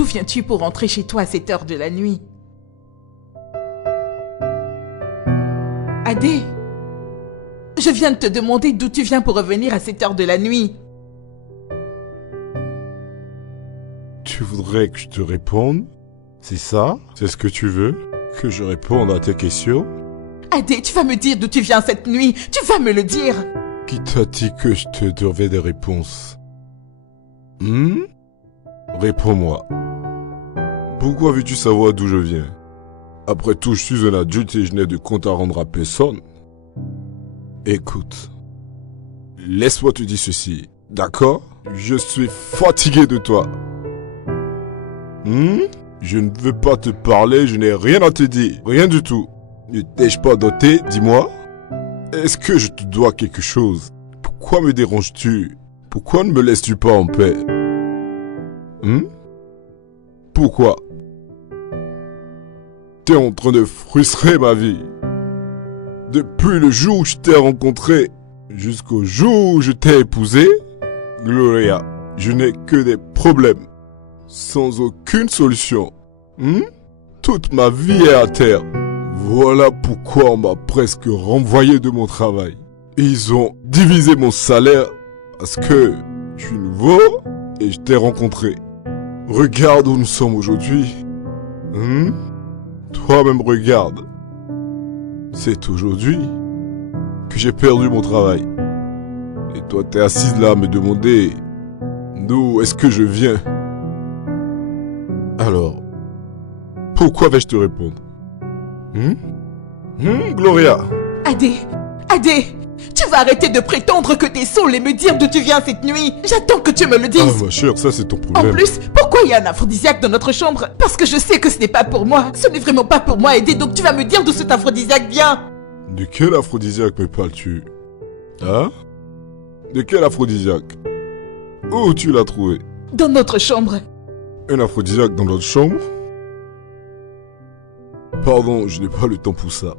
d'où viens-tu pour rentrer chez toi à cette heure de la nuit? Adé, je viens de te demander d'où tu viens pour revenir à cette heure de la nuit. Tu voudrais que je te réponde? C'est ça? C'est ce que tu veux? Que je réponde à tes questions? Adé, tu vas me dire d'où tu viens cette nuit. Tu vas me le dire. Qui t'a dit que je te devais des réponses? Réponds-moi. Pourquoi veux-tu savoir d'où je viens? Après tout, je suis un adulte et je n'ai de compte à rendre à personne. Écoute, laisse-moi te dire ceci, d'accord? Je suis fatigué de toi. Je ne veux pas te parler, je n'ai rien à te dire, rien du tout. Ne t'ai-je pas doté, dis-moi? Est-ce que je te dois quelque chose? Pourquoi me déranges-tu? Pourquoi ne me laisses-tu pas en paix? Pourquoi? T'es en train de frustrer ma vie. Depuis le jour où je t'ai rencontré jusqu'au jour où je t'ai épousé, Gloria, je n'ai que des problèmes, sans aucune solution. Toute ma vie est à terre. Voilà pourquoi on m'a presque renvoyé de mon travail. Ils ont divisé mon salaire parce que je suis nouveau et je t'ai rencontré. Regarde où nous sommes aujourd'hui. Toi-même regarde. C'est aujourd'hui que j'ai perdu mon travail. Et toi t'es assise là à me demander d'où est-ce que je viens. Alors, pourquoi vais-je te répondre? Gloria. Adé, tu vas arrêter de prétendre que t'es saoul et me dire d'où tu viens cette nuit. J'attends que tu me le dises. Ah ma chère, ça c'est ton problème. En plus, pourquoi il y a un aphrodisiaque dans notre chambre? Parce que je sais que ce n'est pas pour moi. Ce n'est vraiment pas pour moi, Adé, donc tu vas me dire d'où cet aphrodisiaque vient. De quel aphrodisiaque me parles-tu? De quel aphrodisiaque? Où tu l'as trouvé? Dans notre chambre. Un aphrodisiaque dans notre chambre? Pardon, je n'ai pas le temps pour ça.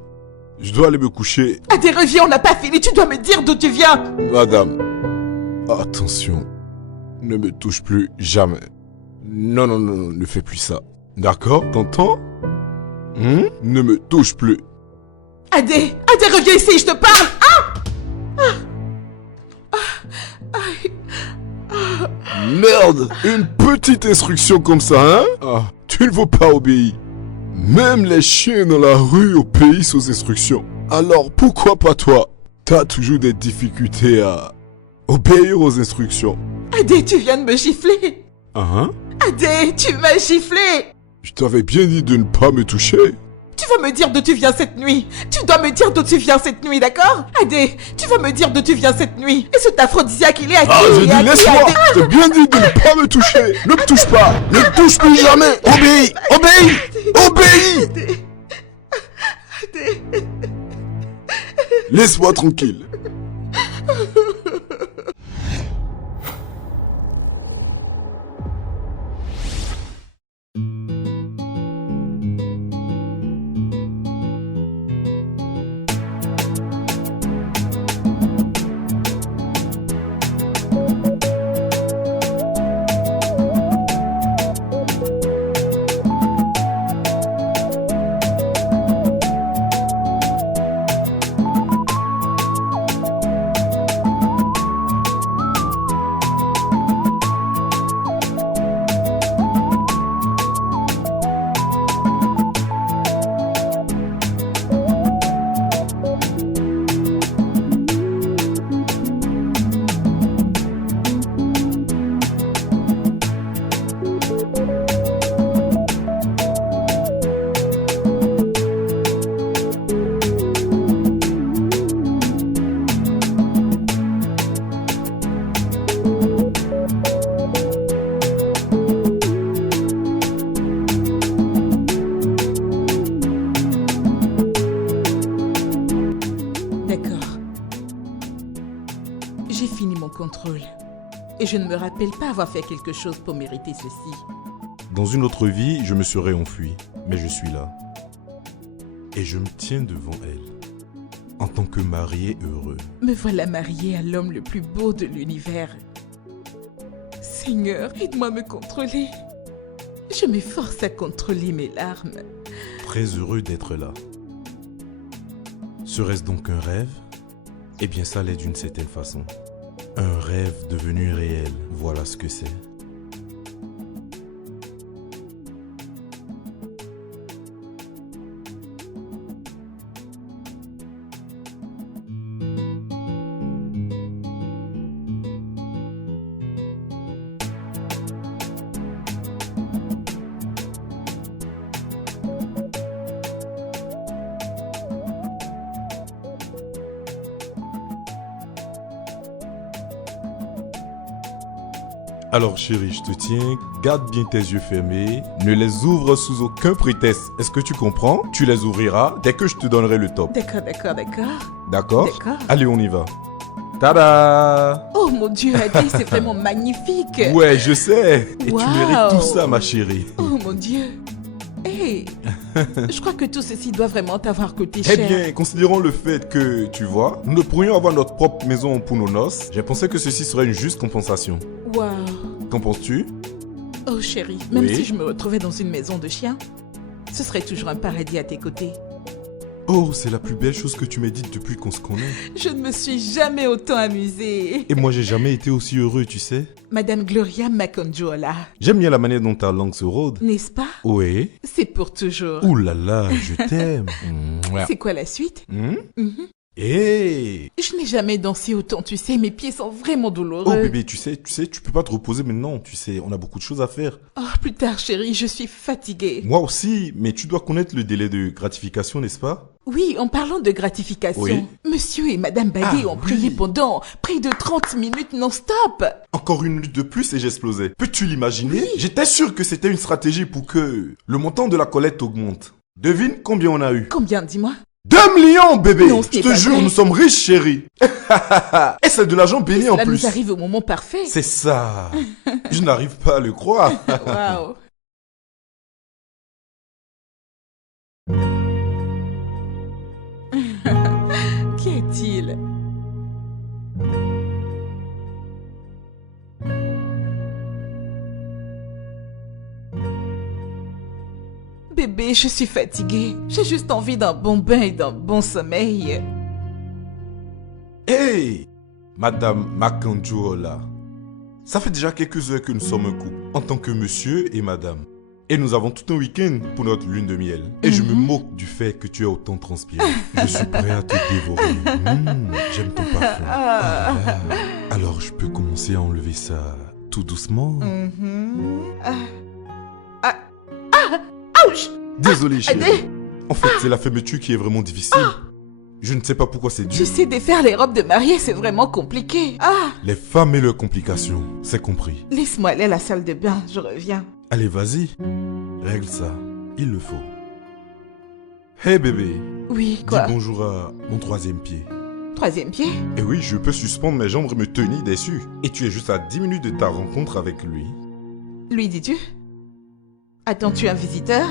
Je dois aller me coucher. Adé, reviens, on n'a pas fini, tu dois me dire d'où tu viens. Madame, attention, ne me touche plus jamais. Non, ne fais plus ça. D'accord? T'entends? Ne me touche plus. Adé, reviens ici, je te parle. Merde, une petite instruction comme ça, hein? Tu ne veux pas obéir. Même les chiens dans la rue obéissent aux instructions. Alors pourquoi pas toi? T'as toujours des difficultés à obéir aux instructions. Adé, tu viens de me gifler. Adé, tu m'as giflé. Je t'avais bien dit de ne pas me toucher. Tu vas me dire d'où tu viens cette nuit. Tu dois me dire d'où tu viens cette nuit, d'accord? Adé, tu vas me dire d'où tu viens cette nuit. Et cet aphrodisiaque, il est à qui? J'ai dit laisse-moi. Je t'ai bien dit de ne pas me toucher. Ne me touche pas. Ne me touche plus jamais. Obéis. Adé. Laisse-moi tranquille. J'ai fini mon contrôle. Et je ne me rappelle pas avoir fait quelque chose pour mériter ceci. Dans une autre vie, je me serais enfui, mais je suis là. Et je me tiens devant elle, en tant que marié heureux. Me voilà mariée à l'homme le plus beau de l'univers. Seigneur, aide-moi à me contrôler. Je m'efforce à contrôler mes larmes. Très heureux d'être là. Serait-ce donc un rêve? Eh bien, ça l'est d'une certaine façon. Un rêve devenu réel, voilà ce que c'est. Alors chérie, je te tiens, garde bien tes yeux fermés, ne les ouvre sous aucun prétexte. Est-ce que tu comprends? Tu les ouvriras dès que je te donnerai le top. D'accord. D'accord? D'accord. Allez, on y va. Tada! Oh mon Dieu, Adi, c'est vraiment magnifique. Ouais, je sais. Et tu Wow. mérites tout ça, ma chérie. Oh mon Dieu. Hey, je crois que tout ceci doit vraiment t'avoir coûté Eh cher. bien, considérons le fait que, tu vois, nous ne pourrions avoir notre propre maison pour nos noces. J'ai pensé que ceci serait une juste compensation. Waouh. Qu'en penses-tu? Oh chérie, même Oui. si je me retrouvais dans une maison de chiens, ce serait toujours un paradis à tes côtés. Oh, c'est la plus belle chose que tu m'aies dite depuis qu'on se connaît. Je ne me suis jamais autant amusée. Et moi, j'ai jamais été aussi heureux, tu sais. Madame Gloria Maconjola, J'aime bien la manière dont ta langue se rôde. n'est-ce pas? Oui. C'est pour toujours. Ouh là là, je t'aime. Mouah. C'est quoi la suite? Hmm? Mhm. Hey! Je n'ai jamais dansé autant, tu sais, mes pieds sont vraiment Oh douloureux. bébé, tu sais, tu peux pas te reposer maintenant, tu sais, on a beaucoup de choses à faire. Oh, plus tard chérie, je suis fatiguée. Moi aussi, mais tu dois connaître le délai de gratification, n'est-ce pas? Oui, en parlant de gratification, Oui. monsieur et madame Badé Ah, ont prié oui. pendant près de 30 minutes non-stop. Encore une minute de plus et j'explosais. Peux-tu l'imaginer? Oui. J'étais sûr que c'était une stratégie pour que le montant de la collecte augmente. Devine combien on a eu? Combien, dis-moi? 2 millions, bébé! Non, ce Je n'est te pas jure, vrai. nous sommes riches, chérie. Et c'est de l'argent béni en Cela plus. nous arrive au moment parfait. C'est ça. Je n'arrive pas à le croire. Waouh. Qu'y a-t-il? Bébé, je suis fatiguée. J'ai juste envie d'un bon bain et d'un bon sommeil. Hey! Madame Makanjuola. Ça fait déjà quelques heures que nous sommes un couple, en tant que monsieur et madame. Et nous avons tout un week-end pour notre lune de miel. Et je me moque du fait que tu aies autant transpiré. Je suis prêt à te dévorer. J'aime ton parfum. Ah là là. Alors je peux commencer à enlever ça tout doucement. Ouch! Désolé chérie. Aidez! En fait, c'est la fermeture qui est vraiment difficile. Je ne sais pas pourquoi c'est Tu dur. sais, défaire les robes de mariée, c'est vraiment compliqué. Ah! Les femmes et leurs complications, c'est compris. Laisse-moi aller à la salle de bain, je reviens. Allez, vas-y. Règle ça. Il le faut. Hey bébé. Oui, quoi? Dis bonjour à mon troisième pied. Troisième pied? Et oui, je peux suspendre mes jambes et me tenir dessus. Et tu es juste à 10 minutes de ta rencontre avec lui. Lui dis-tu? Attends-tu un visiteur?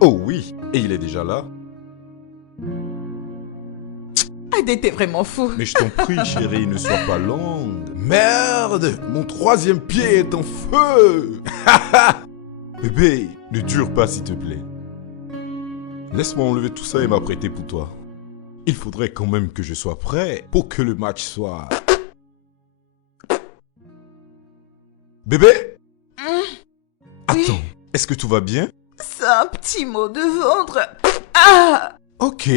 Oh oui, et il est déjà là. Adé, t'es vraiment fou. Mais je t'en prie, chérie, ne sois pas longue. Merde, mon troisième pied est en feu. Bébé, ne dure pas s'il te plaît. Laisse-moi enlever tout ça et m'apprêter pour toi. Il faudrait quand même que je sois prêt pour que le match soit... Bébé? Attends, est-ce que tout va bien? C'est un petit mot de ventre. Ah! Ok.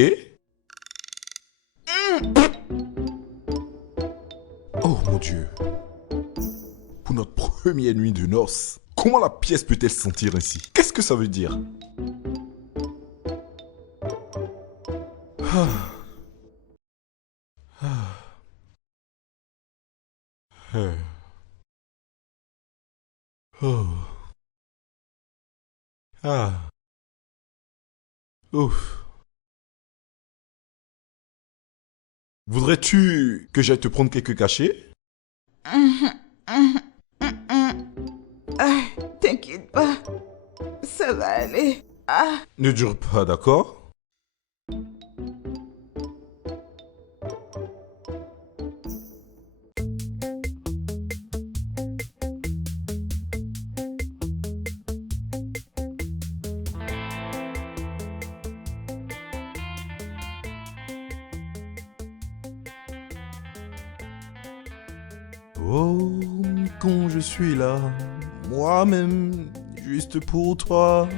Oh mon Dieu. Pour notre première nuit de noces, comment la pièce peut-elle se sentir ainsi? Qu'est-ce que ça veut dire? Ah. Ah. Euh. Oh. Ah. Ouf. Voudrais-tu que j'aille te prendre quelques cachets? Ah, t'inquiète pas. Ça va aller. Ah! Ne dure pas, d'accord? Oh, quand je suis là, moi-même, juste pour toi.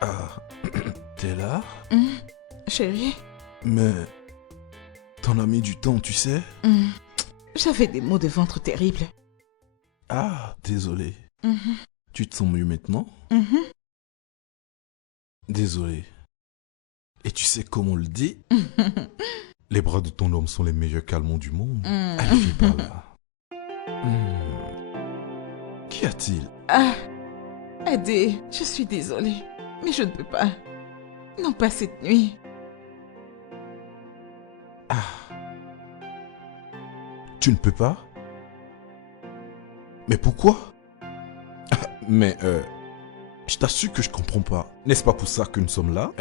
Ah, t'es là? Chérie, Mais t'en as mis du temps, tu sais? j'avais des maux de ventre terribles. Ah, désolé. Mhm, Tu te sens mieux maintenant? mhm. Désolé. Et tu sais comment on le dit? Les bras de ton homme sont les meilleurs calmants du monde. Elle vit par là. Qu'y a-t-il? Ah, Adé, je suis désolée, mais je ne peux pas. Non, pas cette nuit. Tu ne peux pas? Mais pourquoi? Mais je t'assure que je comprends pas. N'est-ce pas pour ça que nous sommes là?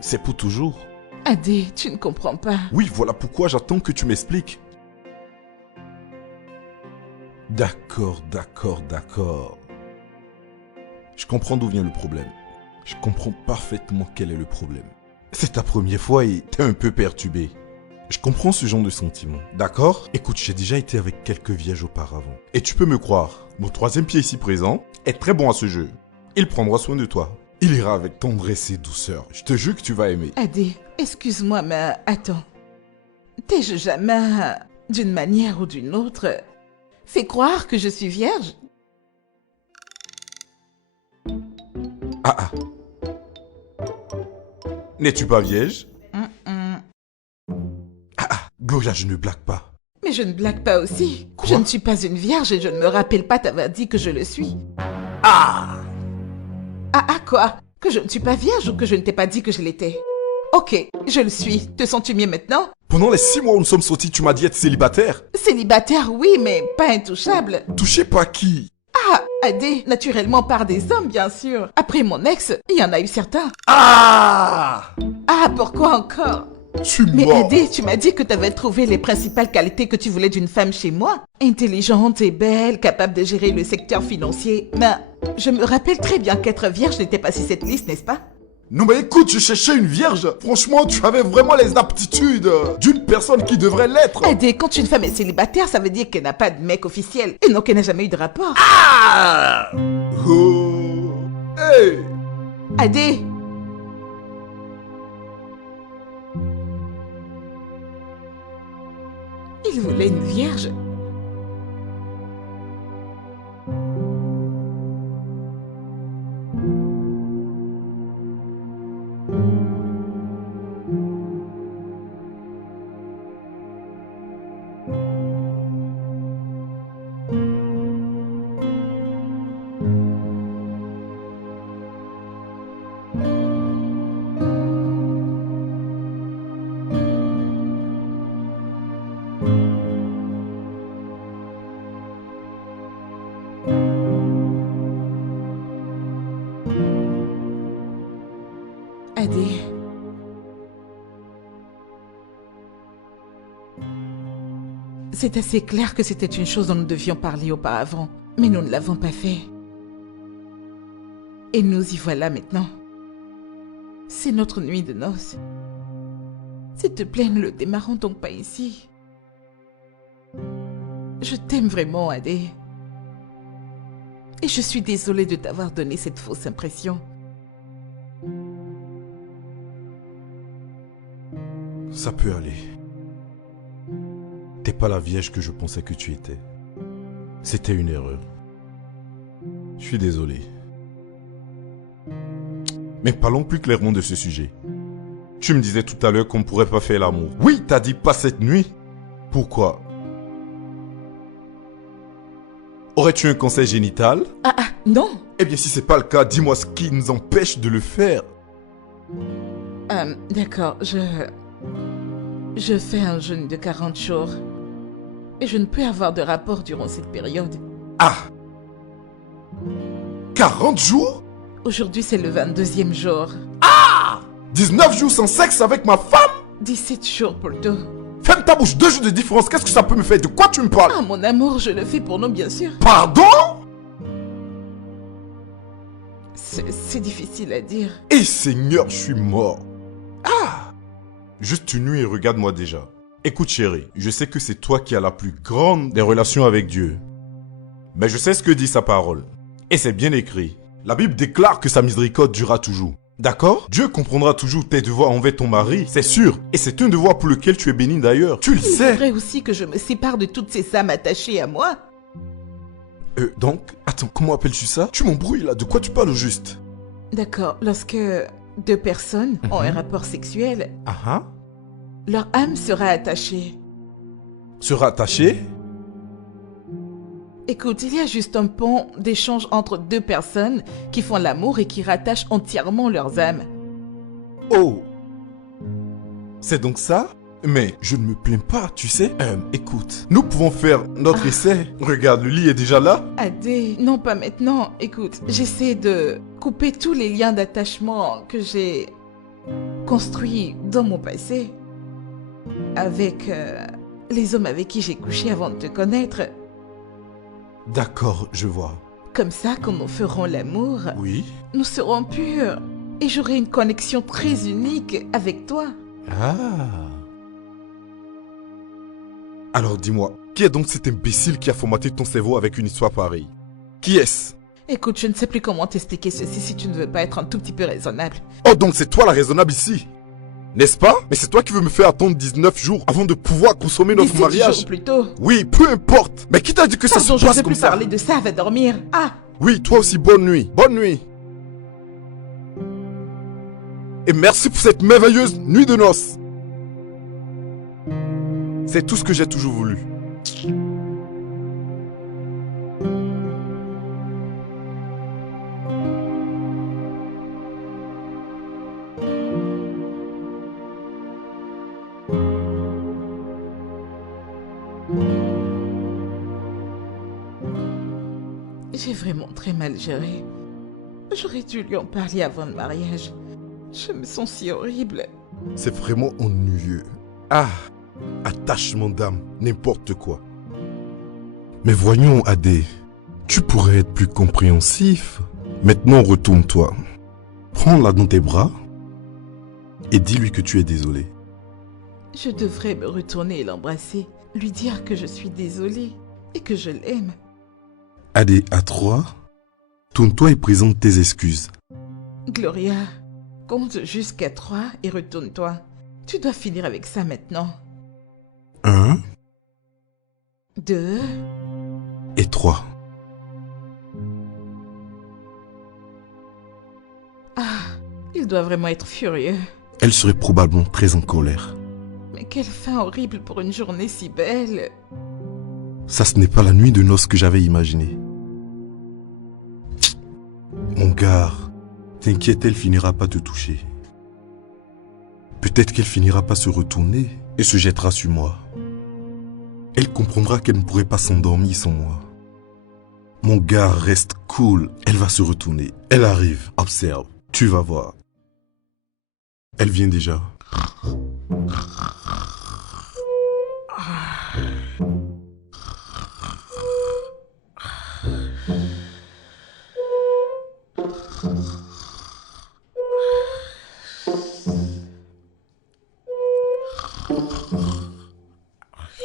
C'est pour toujours. Adé, tu ne comprends pas. Oui, voilà pourquoi j'attends que tu m'expliques. D'accord, d'accord, d'accord. Je comprends d'où vient le problème. Je comprends parfaitement quel est le problème. C'est ta première fois et t'es un peu perturbé. Je comprends ce genre de sentiment, d'accord? Écoute, j'ai déjà été avec quelques vierges auparavant. Et tu peux me croire, mon troisième pied ici présent est très bon à ce jeu. Il prendra soin de toi. Il ira avec tendresse et douceur. Je te jure que tu vas aimer. Adé, excuse-moi, mais attends. T'ai-je jamais, d'une manière ou d'une autre, fait croire que je suis vierge? Ah. N'es-tu pas vierge? Gloria, je ne blague pas. Mais je ne blague pas aussi. Quoi? Je ne suis pas une vierge et je ne me rappelle pas t'avoir dit que je le suis. Ah! Quoi? Que je ne suis pas vierge ou que je ne t'ai pas dit que je l'étais? Ok, je le suis. Te sens-tu mieux maintenant? Pendant les 6 mois où nous sommes sortis, tu m'as dit être célibataire. Célibataire, oui, mais pas intouchable. Touché par qui? Adé, naturellement par des hommes, bien sûr. Après mon ex, il y en a eu certains. Ah! Pourquoi encore? Tu Mais mens. Adé, tu m'as dit que tu avais trouvé les principales qualités que tu voulais d'une femme chez moi. Intelligente et belle, capable de gérer le secteur financier. Mais je me rappelle très bien qu'être vierge n'était pas sur cette liste, n'est-ce pas? Non mais écoute, je cherchais une vierge. Franchement, tu avais vraiment les aptitudes d'une personne qui devrait l'être. Adé, quand une femme est célibataire, ça veut dire qu'elle n'a pas de mec officiel. Et donc qu'elle n'a jamais eu de rapport. Ah! Oh! Hey! Adé! Il voulait une vierge. Adé. C'est assez clair que c'était une chose dont nous devions parler auparavant, mais nous ne l'avons pas fait. Et nous y voilà maintenant. C'est notre nuit de noces. S'il te plaît, ne le démarrons donc pas ici. Je t'aime vraiment, Adé. Et je suis désolée de t'avoir donné cette fausse impression. Ça peut aller. T'es pas la vierge que je pensais que tu étais. C'était une erreur. Je suis désolé. Mais parlons plus clairement de ce sujet. Tu me disais tout à l'heure qu'on ne pourrait pas faire l'amour. Oui, t'as dit pas cette nuit. Pourquoi? Aurais-tu un cancer génital? Ah, non. Eh bien, si c'est pas le cas, dis-moi ce qui nous empêche de le faire. D'accord, je fais un jeûne de 40 jours. Et je ne peux avoir de rapport durant cette période. Ah! 40 jours? Aujourd'hui, c'est le 22e jour. 19 jours sans sexe avec ma femme? 17 jours plutôt. Ferme ta bouche, 2 jours de différence, qu'est-ce que ça peut me faire? De quoi tu me parles? Ah, mon amour, je le fais pour nous, bien sûr. Pardon? C'est difficile à dire. Eh Seigneur, je suis mort. Ah! Juste une nuit et regarde-moi déjà. Écoute chérie, je sais que c'est toi qui as la plus grande des relations avec Dieu. Mais je sais ce que dit sa parole. Et c'est bien écrit. La Bible déclare que sa miséricorde durera toujours. D'accord? Dieu comprendra toujours tes devoirs envers ton mari, c'est sûr. Et c'est un devoir pour lequel tu es béni d'ailleurs. Tu le Il sais. faudrait aussi que je me sépare de toutes ces âmes attachées à moi. Donc, attends, comment appelles-tu ça? Tu m'embrouilles là, de quoi tu parles au juste? D'accord, lorsque deux personnes ont un rapport sexuel, Ah ah. leur âme sera attachée. Se rattacher? Écoute, il y a juste un pont d'échange entre deux personnes qui font l'amour et qui rattachent entièrement leurs âmes. Oh! C'est donc ça? Mais je ne me plains pas, tu sais. Écoute, nous pouvons faire notre essai. Regarde, le lit est déjà là. Adé, non pas maintenant. Écoute, j'essaie de couper tous les liens d'attachement que j'ai construits dans mon passé avec les hommes avec qui j'ai couché avant de te connaître. D'accord, je vois. Comme ça, quand nous ferons l'amour, Oui? nous serons purs et j'aurai une connexion très unique avec toi. Ah! Alors dis-moi, qui est donc cet imbécile qui a formaté ton cerveau avec une histoire pareille? Qui est-ce? Écoute, je ne sais plus comment t'expliquer ceci si tu ne veux pas être un tout petit peu raisonnable. Oh, donc c'est toi la raisonnable ici? N'est-ce pas? Mais c'est toi qui veux me faire attendre 19 jours avant de pouvoir consommer notre 17 mariage? jours plus tôt. Oui, peu importe. Mais qui t'a dit que ça se Pardon, je ne passe veux comme plus ça? parler de ça, va dormir. Ah! Oui, toi aussi, bonne nuit. Bonne nuit. Et merci pour cette merveilleuse nuit de noces. C'est tout ce que j'ai toujours voulu. J'ai vraiment très mal géré. J'aurais dû lui en parler avant le mariage. Je me sens si horrible. C'est vraiment ennuyeux. Ah, attachement d'âme, n'importe quoi. Mais voyons, Adé, tu pourrais être plus compréhensif. Maintenant, retourne-toi. Prends-la dans tes bras et dis-lui que tu es désolé. Je devrais me retourner et l'embrasser, lui dire que je suis désolée et que je l'aime. Adé, à 3, tourne-toi et présente tes excuses. Gloria, compte jusqu'à 3 et retourne-toi. Tu dois finir avec ça maintenant. 1 2 et 3. Il doit vraiment être furieux. Elle serait probablement très en colère. Mais quelle fin horrible pour une journée si belle. Ça, ce n'est pas la nuit de noces que j'avais imaginée. Mon gars, t'inquiète, elle finira par te toucher. Peut-être qu'elle finira par se retourner et se jettera sur moi. Elle comprendra qu'elle ne pourrait pas s'endormir sans moi. Mon gars, reste cool. Elle va se retourner. Elle arrive. Observe. Tu vas voir. Elle vient déjà.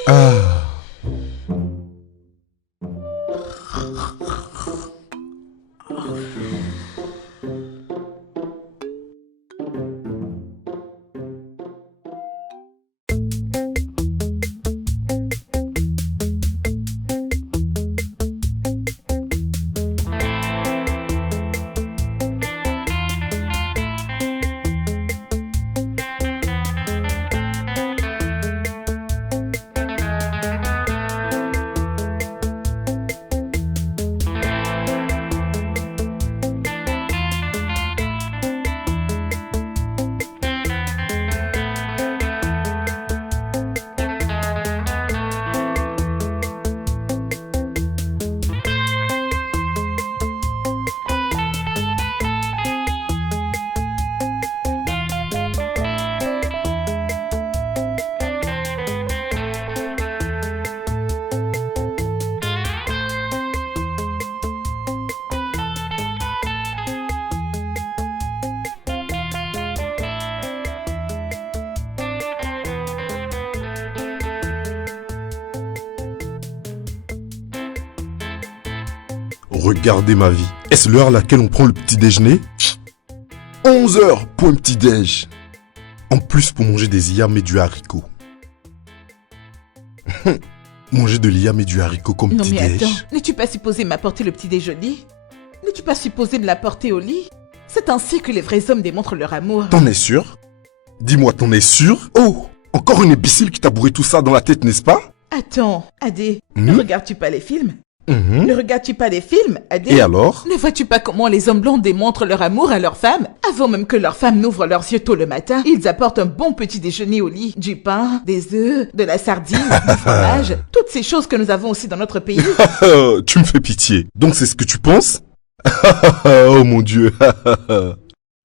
Ah. Regardez ma vie. Est-ce l'heure à laquelle on prend le petit déjeuner? 11 heures pour un petit déj. En plus pour manger des yams et du haricot. Manger de l'yam et du haricot comme Non petit mais déj. attends, n'es-tu pas supposé m'apporter le petit déjeuner? N'es-tu pas supposé me l'apporter au lit? C'est ainsi que les vrais hommes démontrent leur amour. T'en es sûr? Dis-moi, t'en es sûr? Oh, encore une imbécile qui t'a bourré tout ça dans la tête, n'est-ce pas? Attends, Adé, Hmm? ne regardes-tu pas les films? Mhm. Ne regardes-tu pas les films, Adé? Et alors? Ne vois-tu pas comment les hommes blancs démontrent leur amour à leurs femmes? Avant même que leurs femmes n'ouvrent leurs yeux tôt le matin, ils apportent un bon petit déjeuner au lit. Du pain, des œufs, de la sardine, du fromage, toutes ces choses que nous avons aussi dans notre pays. Tu me fais pitié. Donc c'est ce que tu penses? Oh mon Dieu.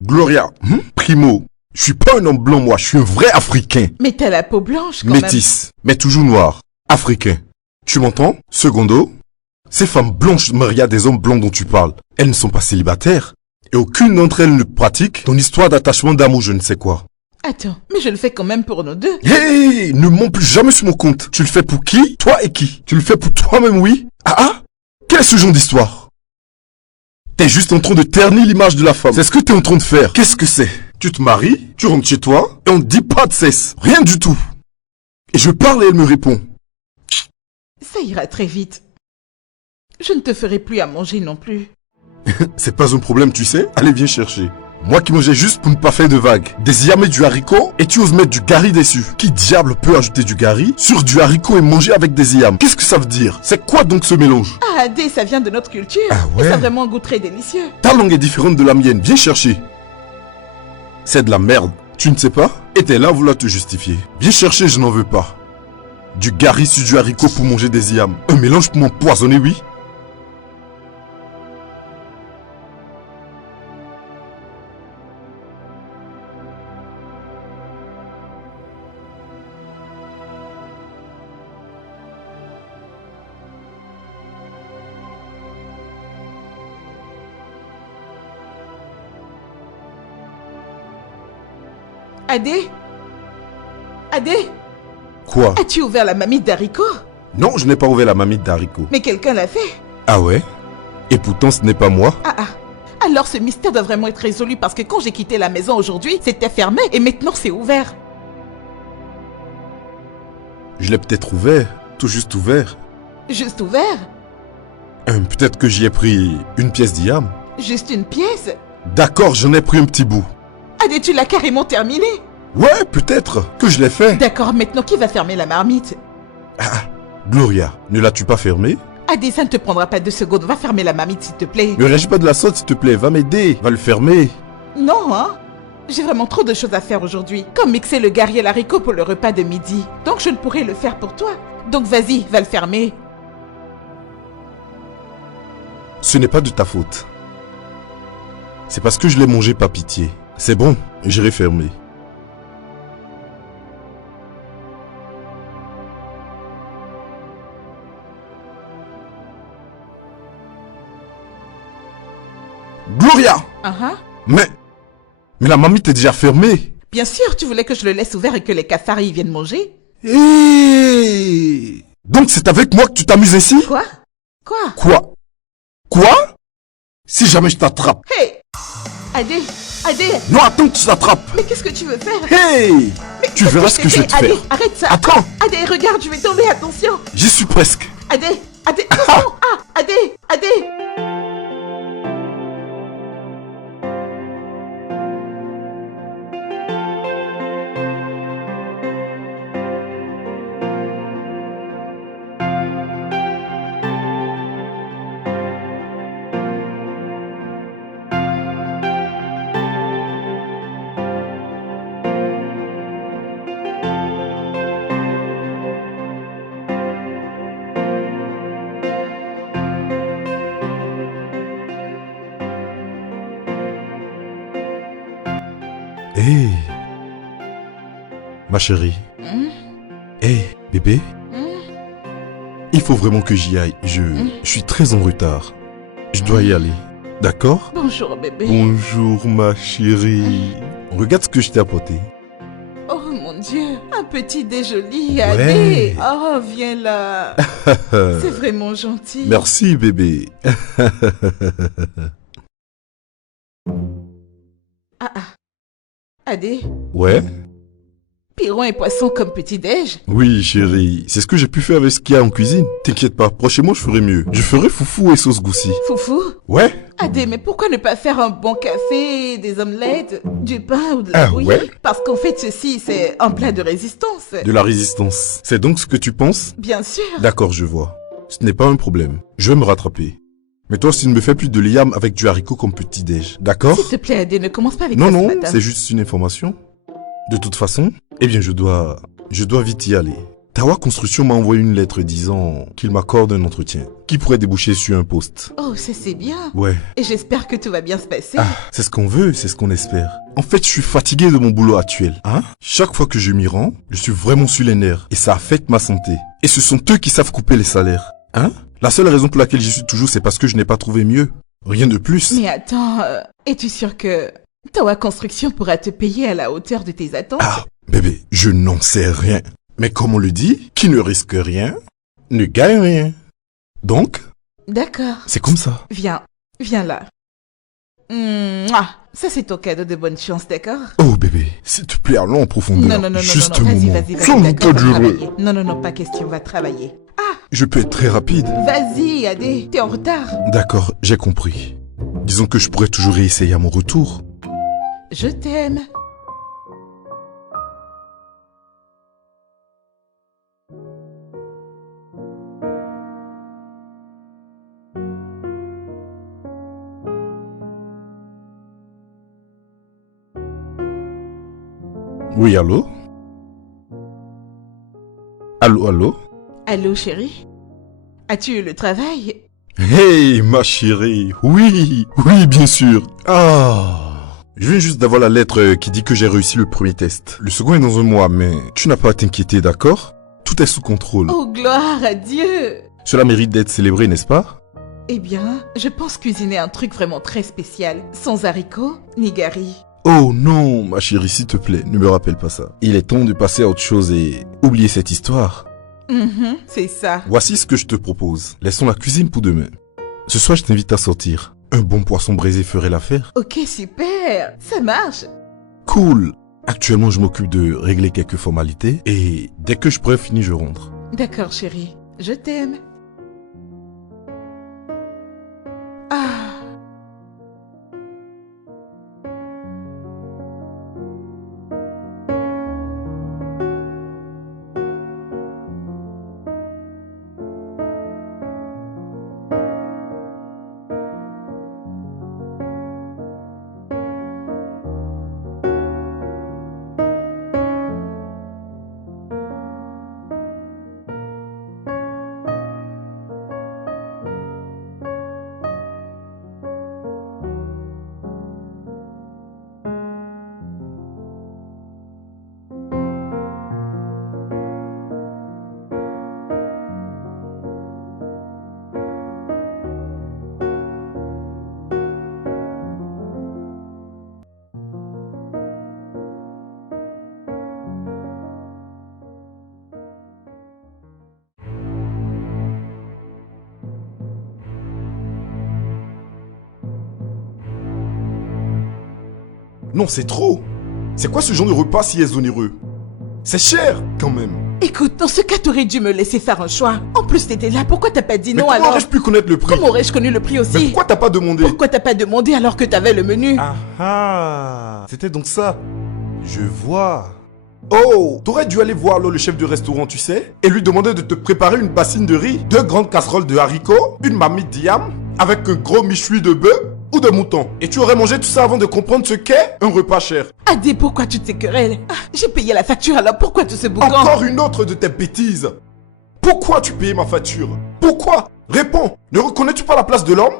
Gloria, Primo, je suis pas un homme blanc moi, je suis un vrai Africain. Mais t'as la peau blanche quand même. Métis, mais toujours noir. Africain. Tu m'entends? Secondo? Ces femmes blanches mariées à des hommes blancs dont tu parles, elles ne sont pas célibataires. Et aucune d'entre elles ne pratique ton histoire d'attachement d'amour je ne sais quoi. Attends, mais je le fais quand même pour nous deux. Hey, ne mens plus jamais sur mon compte. Tu le fais pour qui? Toi et qui? Tu le fais pour toi-même, oui? Ah? Quel est ce genre d'histoire? T'es juste en train de ternir l'image de la femme. C'est ce que t'es en train de faire. Qu'est-ce que c'est? Tu te maries, tu rentres chez toi, et on te dit pas de cesse. Rien du tout. Et je parle et elle me répond. Ça ira très vite. Je ne te ferai plus à manger non plus. C'est pas un problème, tu sais? Allez, viens chercher. Moi qui mangeais juste pour ne pas faire de vagues. Des yams et du haricot, et tu oses mettre du gari dessus. Qui diable peut ajouter du gari sur du haricot et manger avec des yams? Qu'est-ce que ça veut dire? C'est quoi donc ce mélange? Ah, Adé, ça vient de notre culture. Ah ouais? Et ça a vraiment un goût très délicieux. Ta langue est différente de la mienne, viens chercher. C'est de la merde. Tu ne sais pas? Et t'es là à vouloir te justifier. Viens chercher, je n'en veux pas. Du gari sur du haricot pour manger des yams. Un mélange pour m'empoisonner, oui? Adé? Adé? Quoi? As-tu ouvert la mamie d'haricots? Non, je n'ai pas ouvert la mamie d'haricot. Mais quelqu'un l'a fait. Ah ouais? Et pourtant ce n'est pas moi. Ah. Alors ce mystère doit vraiment être résolu parce que quand j'ai quitté la maison aujourd'hui, c'était fermé et maintenant c'est ouvert. Je l'ai peut-être ouvert, tout juste ouvert. Juste ouvert? Peut-être que j'y ai pris une pièce d'yam. Juste une pièce? D'accord, j'en ai pris un petit bout. Adé, tu l'as carrément terminé? Ouais, peut-être que je l'ai fait. D'accord, maintenant qui va fermer la marmite? Gloria, ne l'as-tu pas fermé? Adé, ça ne te prendra pas 2 secondes, va fermer la marmite s'il te plaît. Ne réagis pas de la sorte s'il te plaît, va m'aider, va le fermer. Non, hein? J'ai vraiment trop de choses à faire aujourd'hui. Comme mixer le gari et l'haricot pour le repas de midi. Donc je ne pourrai le faire pour toi. Donc vas-y, va le fermer. Ce n'est pas de ta faute. C'est parce que je l'ai mangé par pitié. C'est bon, j'irai fermer. Gloria! Mais la mamie est déjà fermée. Bien sûr, tu voulais que je le laisse ouvert et que les cafards y viennent manger? Hey! Donc c'est avec moi que tu t'amuses ici? Quoi? Quoi? Si jamais je t'attrape. Hey! Adé! Non, attends que tu t'attrapes. Mais qu'est-ce que tu veux faire? Hey! Mais Tu verras ce que je vais te faire. Adé, arrête ça! Attends! Adé, regarde, je vais tomber, attention! J'y suis presque. Adé! Attention! Adé! Hey! Ma chérie. Hey, bébé. Il faut vraiment que j'y aille. Je suis très en retard. Je dois y aller. D'accord? Bonjour, bébé. Bonjour, ma chérie. Regarde ce que je t'ai apporté. Oh mon Dieu! Un petit déjoli, Ouais. allez. Oh, viens là. C'est vraiment gentil. Merci, bébé. Adé, Ouais? piron et poisson comme petit-déj. Oui, chérie. C'est ce que j'ai pu faire avec ce qu'il y a en cuisine. T'inquiète pas, prochainement je ferai mieux. Je ferai foufou et sauce goussi. Foufou. Ouais? Adé, mais pourquoi ne pas faire un bon café, des omelettes, du pain ou de la Ah, bouillie? ouais. Parce qu'en fait, ceci, c'est un plat de résistance. De la résistance. C'est donc ce que tu penses? Bien sûr. D'accord, je vois. Ce n'est pas un problème. Je vais me rattraper. Mais toi, s'il ne me fait plus de liam avec du haricot comme petit-déj. D'accord? S'il te plaît, Adé, ne commence pas avec Non, ça ce non, matin. c'est juste une information. De toute façon, eh bien, je dois vite y aller. Tawa Construction m'a envoyé une lettre disant qu'il m'accorde un entretien qui pourrait déboucher sur un poste. Oh, ça c'est bien. Ouais. Et j'espère que tout va bien se passer. Ah, c'est ce qu'on veut, c'est ce qu'on espère. En fait, je suis fatigué de mon boulot actuel. Hein? Chaque fois que je m'y rends, je suis vraiment sur les nerfs et ça affecte ma santé. Et ce sont eux qui savent couper les salaires. Hein? La seule raison pour laquelle j'y suis toujours, c'est parce que je n'ai pas trouvé mieux. Rien de plus. Mais attends, es-tu sûr que Tawa Construction pourra te payer à la hauteur de tes attentes? Ah, bébé, je n'en sais rien. Mais comme on le dit, qui ne risque rien, ne gagne rien. Donc, D'accord. c'est comme ça. Viens là. Ça c'est ton cadeau de bonne chance, d'accord? Oh bébé, s'il te plaît, allons en profondeur. Non, Juste non, un vas-y, moment. vas-y, Sans d'accord, doute on va heureux. travailler. Non, pas question, on va travailler. Je peux être très rapide. Vas-y, Adé, t'es en retard. D'accord, j'ai compris. Disons que je pourrais toujours réessayer à mon retour. Je t'aime. Oui, allô? Allô? Allô, chérie? As-tu eu le travail? Hey, ma chérie. Oui, bien sûr. Je viens juste d'avoir la lettre qui dit que j'ai réussi le premier test. Le second est dans un mois, mais tu n'as pas à t'inquiéter, d'accord? Tout est sous contrôle. Oh, gloire à Dieu! Cela mérite d'être célébré, n'est-ce pas? Eh bien, je pense cuisiner un truc vraiment très spécial, sans haricots ni gari. Oh non, ma chérie, s'il te plaît, ne me rappelle pas ça. Il est temps de passer à autre chose et oublier cette histoire. C'est ça. Voici ce que je te propose. Laissons la cuisine pour demain. Ce soir, je t'invite à sortir. Un bon poisson braisé ferait l'affaire. Ok, super, ça marche. Cool. Actuellement, je m'occupe de régler quelques formalités et dès que je pourrai finir, je rentre. D'accord, chérie, je t'aime. Non, c'est trop. C'est quoi ce genre de repas si onéreux? C'est cher, quand même. Écoute, dans ce cas, t'aurais dû me laisser faire un choix. En plus, t'étais là, pourquoi t'as pas dit Mais non comment alors? aurais-je pu connaître le prix? Comment aurais-je connu le prix Mais aussi? pourquoi t'as pas demandé? Pourquoi t'as pas demandé alors que t'avais le menu? C'était donc ça. Je vois. Oh, t'aurais dû aller voir le chef du restaurant, tu sais, et lui demander de te préparer une bassine de riz, 2 grandes casseroles de haricots, une marmite d'yam, avec un gros michoui de bœuf ou de mouton. Et tu aurais mangé tout ça avant de comprendre ce qu'est un repas cher. Adé, pourquoi toutes ces querelles? J'ai payé la facture, alors pourquoi tout ce boucan? Encore une autre de tes bêtises. Pourquoi tu payais ma facture? Pourquoi? Réponds. Ne reconnais-tu pas la place de l'homme?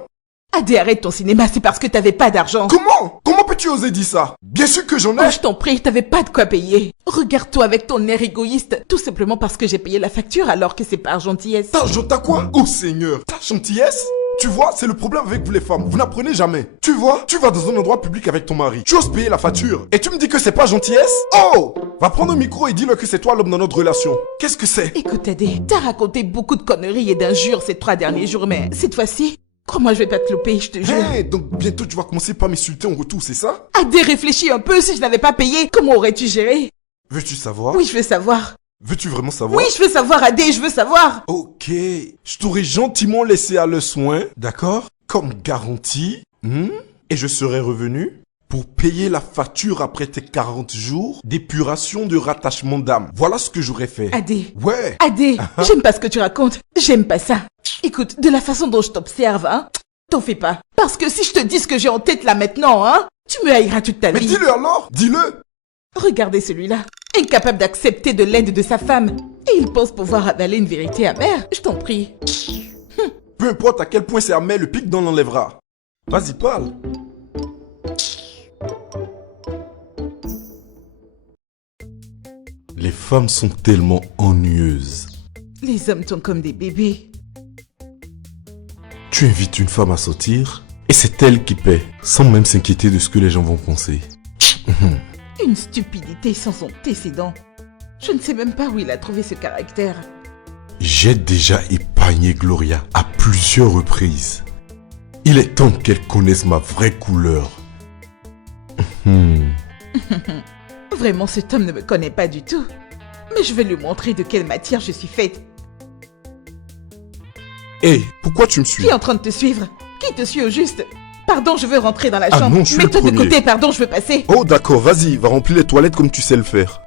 Adé, arrête ton cinéma, c'est parce que t'avais pas d'argent. Comment peux-tu oser dire ça? Bien sûr que j'en ai. Oh, je t'en prie, t'avais pas de quoi payer. Regarde-toi avec ton air égoïste, tout simplement parce que j'ai payé la facture alors que c'est par gentillesse. T'as quoi? Oh Seigneur, ta gentillesse? Tu vois, c'est le problème avec vous les femmes, vous n'apprenez jamais. Tu vois, tu vas dans un endroit public avec ton mari, tu oses payer la facture, et tu me dis que c'est pas gentillesse? Oh! Va prendre un micro et dis-le que c'est toi l'homme dans notre relation. Qu'est-ce que c'est? Écoute Adé, t'as raconté beaucoup de conneries et d'injures ces 3 derniers jours, mais cette fois-ci, crois-moi, je vais pas te louper, je te jure. Hey, donc bientôt tu vas commencer par m'insulter en retour, c'est ça? Adé, réfléchis un peu, si je n'avais pas payé, comment aurais-tu géré? Veux-tu savoir? Oui, je veux savoir. Veux-tu vraiment savoir? Oui, je veux savoir, Adé, je veux savoir. Ok, je t'aurais gentiment laissé à le soin, d'accord? Comme garantie, et je serai revenu pour payer la facture après tes 40 jours d'épuration de rattachement d'âme. Voilà ce que j'aurais fait. Adé. Ouais. Adé, j'aime pas ce que tu racontes. J'aime pas ça. Écoute, de la façon dont je t'observe, t'en fais pas. Parce que si je te dis ce que j'ai en tête là maintenant, tu me haïras toute ta Mais vie. dis-le alors, dis-le. Regardez celui-là, incapable d'accepter de l'aide de sa femme. Et il pense pouvoir avaler une vérité amère. Je t'en prie. Peu importe à quel point c'est amer, le pic d'en l'enlèvera. Vas-y, parle. Les femmes sont tellement ennuyeuses. Les hommes sont comme des bébés. Tu invites une femme à sortir et c'est elle qui paie, sans même s'inquiéter de ce que les gens vont penser. Une stupidité sans antécédent. Je ne sais même pas où il a trouvé ce caractère. J'ai déjà épargné Gloria à plusieurs reprises. Il est temps qu'elle connaisse ma vraie couleur. Vraiment, cet homme ne me connaît pas du tout. Mais je vais lui montrer de quelle matière je suis faite. Hé, pourquoi tu me suis? Qui est en train de te suivre? Qui te suit au juste? Pardon, je veux rentrer dans la Ah chambre. non, je suis le Mets-toi de premier. côté, pardon, je veux passer. Oh d'accord, vas-y, va remplir les toilettes comme tu sais le faire.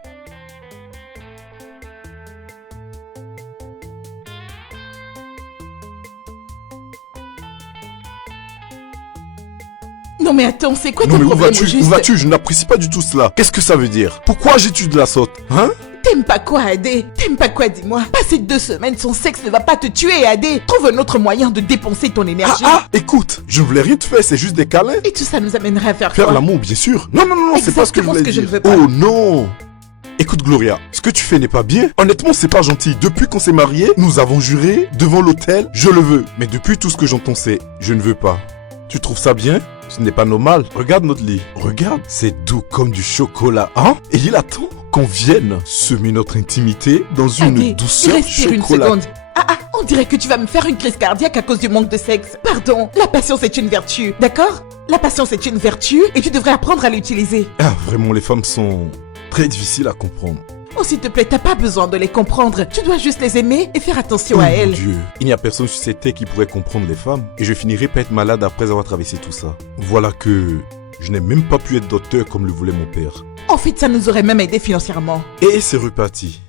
Non mais attends, c'est quoi Non ton mais où problème au vas-tu? juste? Où vas-tu? Je n'apprécie pas du tout cela. Qu'est-ce que ça veut dire? Pourquoi agis-tu de la sorte? Hein? T'aimes pas quoi, Adé? T'aimes pas quoi, dis-moi? Passer 2 semaines sans sexe ne va pas te tuer, Adé. Trouve un autre moyen de dépenser ton énergie. Écoute, je ne voulais rien te faire, c'est juste des câlins. Et tout ça nous amènerait à faire Faire quoi? l'amour, bien sûr. Non, c'est pas ce que je Exactement voulais ce que je dire. ne veux pas. Oh non! Écoute Gloria, ce que tu fais n'est pas bien. Honnêtement, c'est pas gentil. Depuis qu'on s'est mariés, nous avons juré devant l'autel, je le veux. Mais depuis tout ce que j'entends, c'est je ne veux pas. Tu trouves ça bien? Ce n'est pas normal. Regarde notre lit. Regarde, c'est doux comme du chocolat. Hein? Et il attend qu'on vienne semer notre intimité dans une Adé, douceur respire une chocolat. seconde. On dirait que tu vas me faire une crise cardiaque à cause du manque de sexe. Pardon, la patience est une vertu, d'accord? La patience est une vertu et tu devrais apprendre à l'utiliser. Ah, vraiment, les femmes sont très difficiles à comprendre. Oh, s'il te plaît, t'as pas besoin de les comprendre. Tu dois juste les aimer et faire attention Oh à mon elles. Dieu, il n'y a personne sur cette terre qui pourrait comprendre les femmes. Et je finirai par être malade après avoir traversé tout ça. Voilà que je n'ai même pas pu être docteur comme le voulait mon père. En fait, ça nous aurait même aidé financièrement. Et c'est reparti.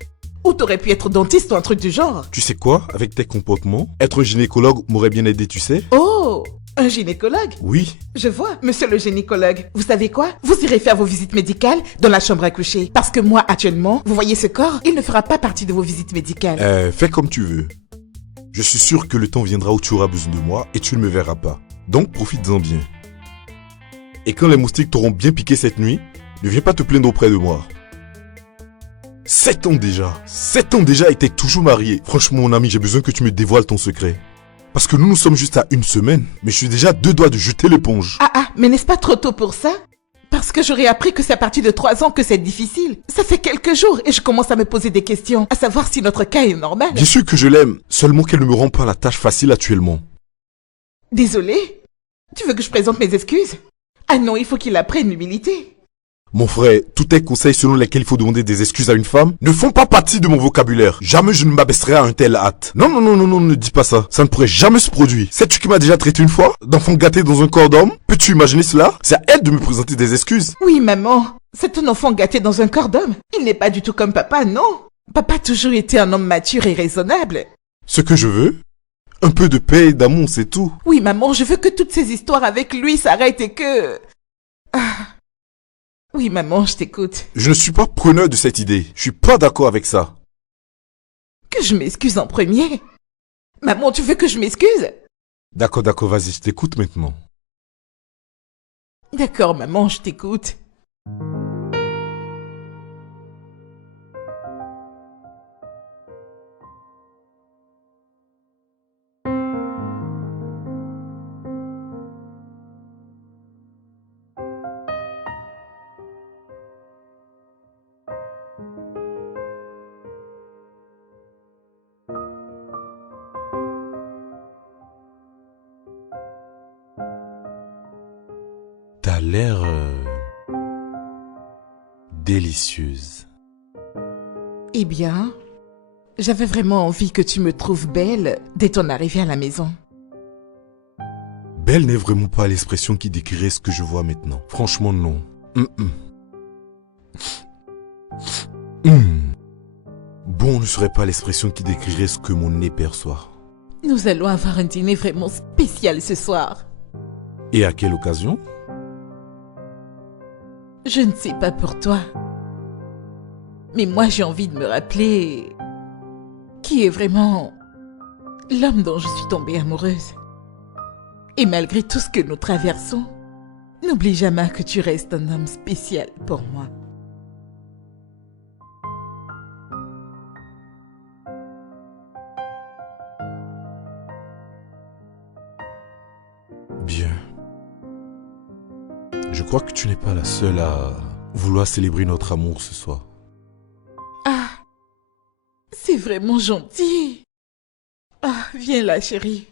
Ou t'aurais pu être dentiste ou un truc du genre. Tu sais quoi, avec tes comportements, être un gynécologue m'aurait bien aidé, tu sais? Oh, un gynécologue? Oui. Je vois, monsieur le gynécologue. Vous savez quoi? Vous irez faire vos visites médicales dans la chambre à coucher. Parce que moi, actuellement, vous voyez ce corps? Il ne fera pas partie de vos visites médicales. Fais comme tu veux. Je suis sûr que le temps viendra où tu auras besoin de moi et tu ne me verras pas. Donc profites-en bien. Et quand les moustiques t'auront bien piqué cette nuit, ne viens pas te plaindre auprès de moi. 7 ans déjà. 7 ans déjà et t'es toujours marié. Franchement mon ami, j'ai besoin que tu me dévoiles ton secret. Parce que nous sommes juste à 1 semaine, mais je suis déjà à 2 doigts de jeter l'éponge. Mais n'est-ce pas trop tôt pour ça? Parce que j'aurais appris que c'est à partir de 3 ans que c'est difficile. Ça fait quelques jours et je commence à me poser des questions, à savoir si notre cas est normal. Bien sûr que je l'aime, seulement qu'elle ne me rend pas la tâche facile actuellement. Désolé? Tu veux que je présente mes excuses? Ah non, il faut qu'il apprenne l'humilité. Mon frère, tous tes conseils selon lesquels il faut demander des excuses à une femme ne font pas partie de mon vocabulaire. Jamais je ne m'abaisserai à un tel hâte. Non, ne dis pas ça. Ça ne pourrait jamais se produire. Sais-tu qui m'a déjà traité une fois d'enfant gâté dans un corps d'homme? Peux-tu imaginer cela? C'est à elle de me présenter des excuses. Oui, maman. C'est un enfant gâté dans un corps d'homme. Il n'est pas du tout comme papa, non. Papa a toujours été un homme mature et raisonnable. Ce que je veux? Un peu de paix et d'amour, c'est tout. Oui, maman, je veux que toutes ces histoires avec lui s'arrêtent et que... Oui, maman, je t'écoute. Je ne suis pas preneur de cette idée. Je suis pas d'accord avec ça. Que je m'excuse en premier? Maman, tu veux que je m'excuse? D'accord, d'accord, vas-y, je t'écoute maintenant. D'accord, maman, je t'écoute. T'as l'air délicieuse. Eh bien, j'avais vraiment envie que tu me trouves belle dès ton arrivée à la maison. Belle n'est vraiment pas l'expression qui décrirait ce que je vois maintenant. Franchement, non. Bon ne serait pas l'expression qui décrirait ce que mon nez perçoit. Nous allons avoir un dîner vraiment spécial ce soir. Et à quelle occasion? Je ne sais pas pour toi, mais moi j'ai envie de me rappeler qui est vraiment l'homme dont je suis tombée amoureuse. Et malgré tout ce que nous traversons, n'oublie jamais que tu restes un homme spécial pour moi. Bien. Je crois que tu n'es pas la seule à vouloir célébrer notre amour ce soir. Ah, c'est vraiment gentil. Ah, viens là, chérie.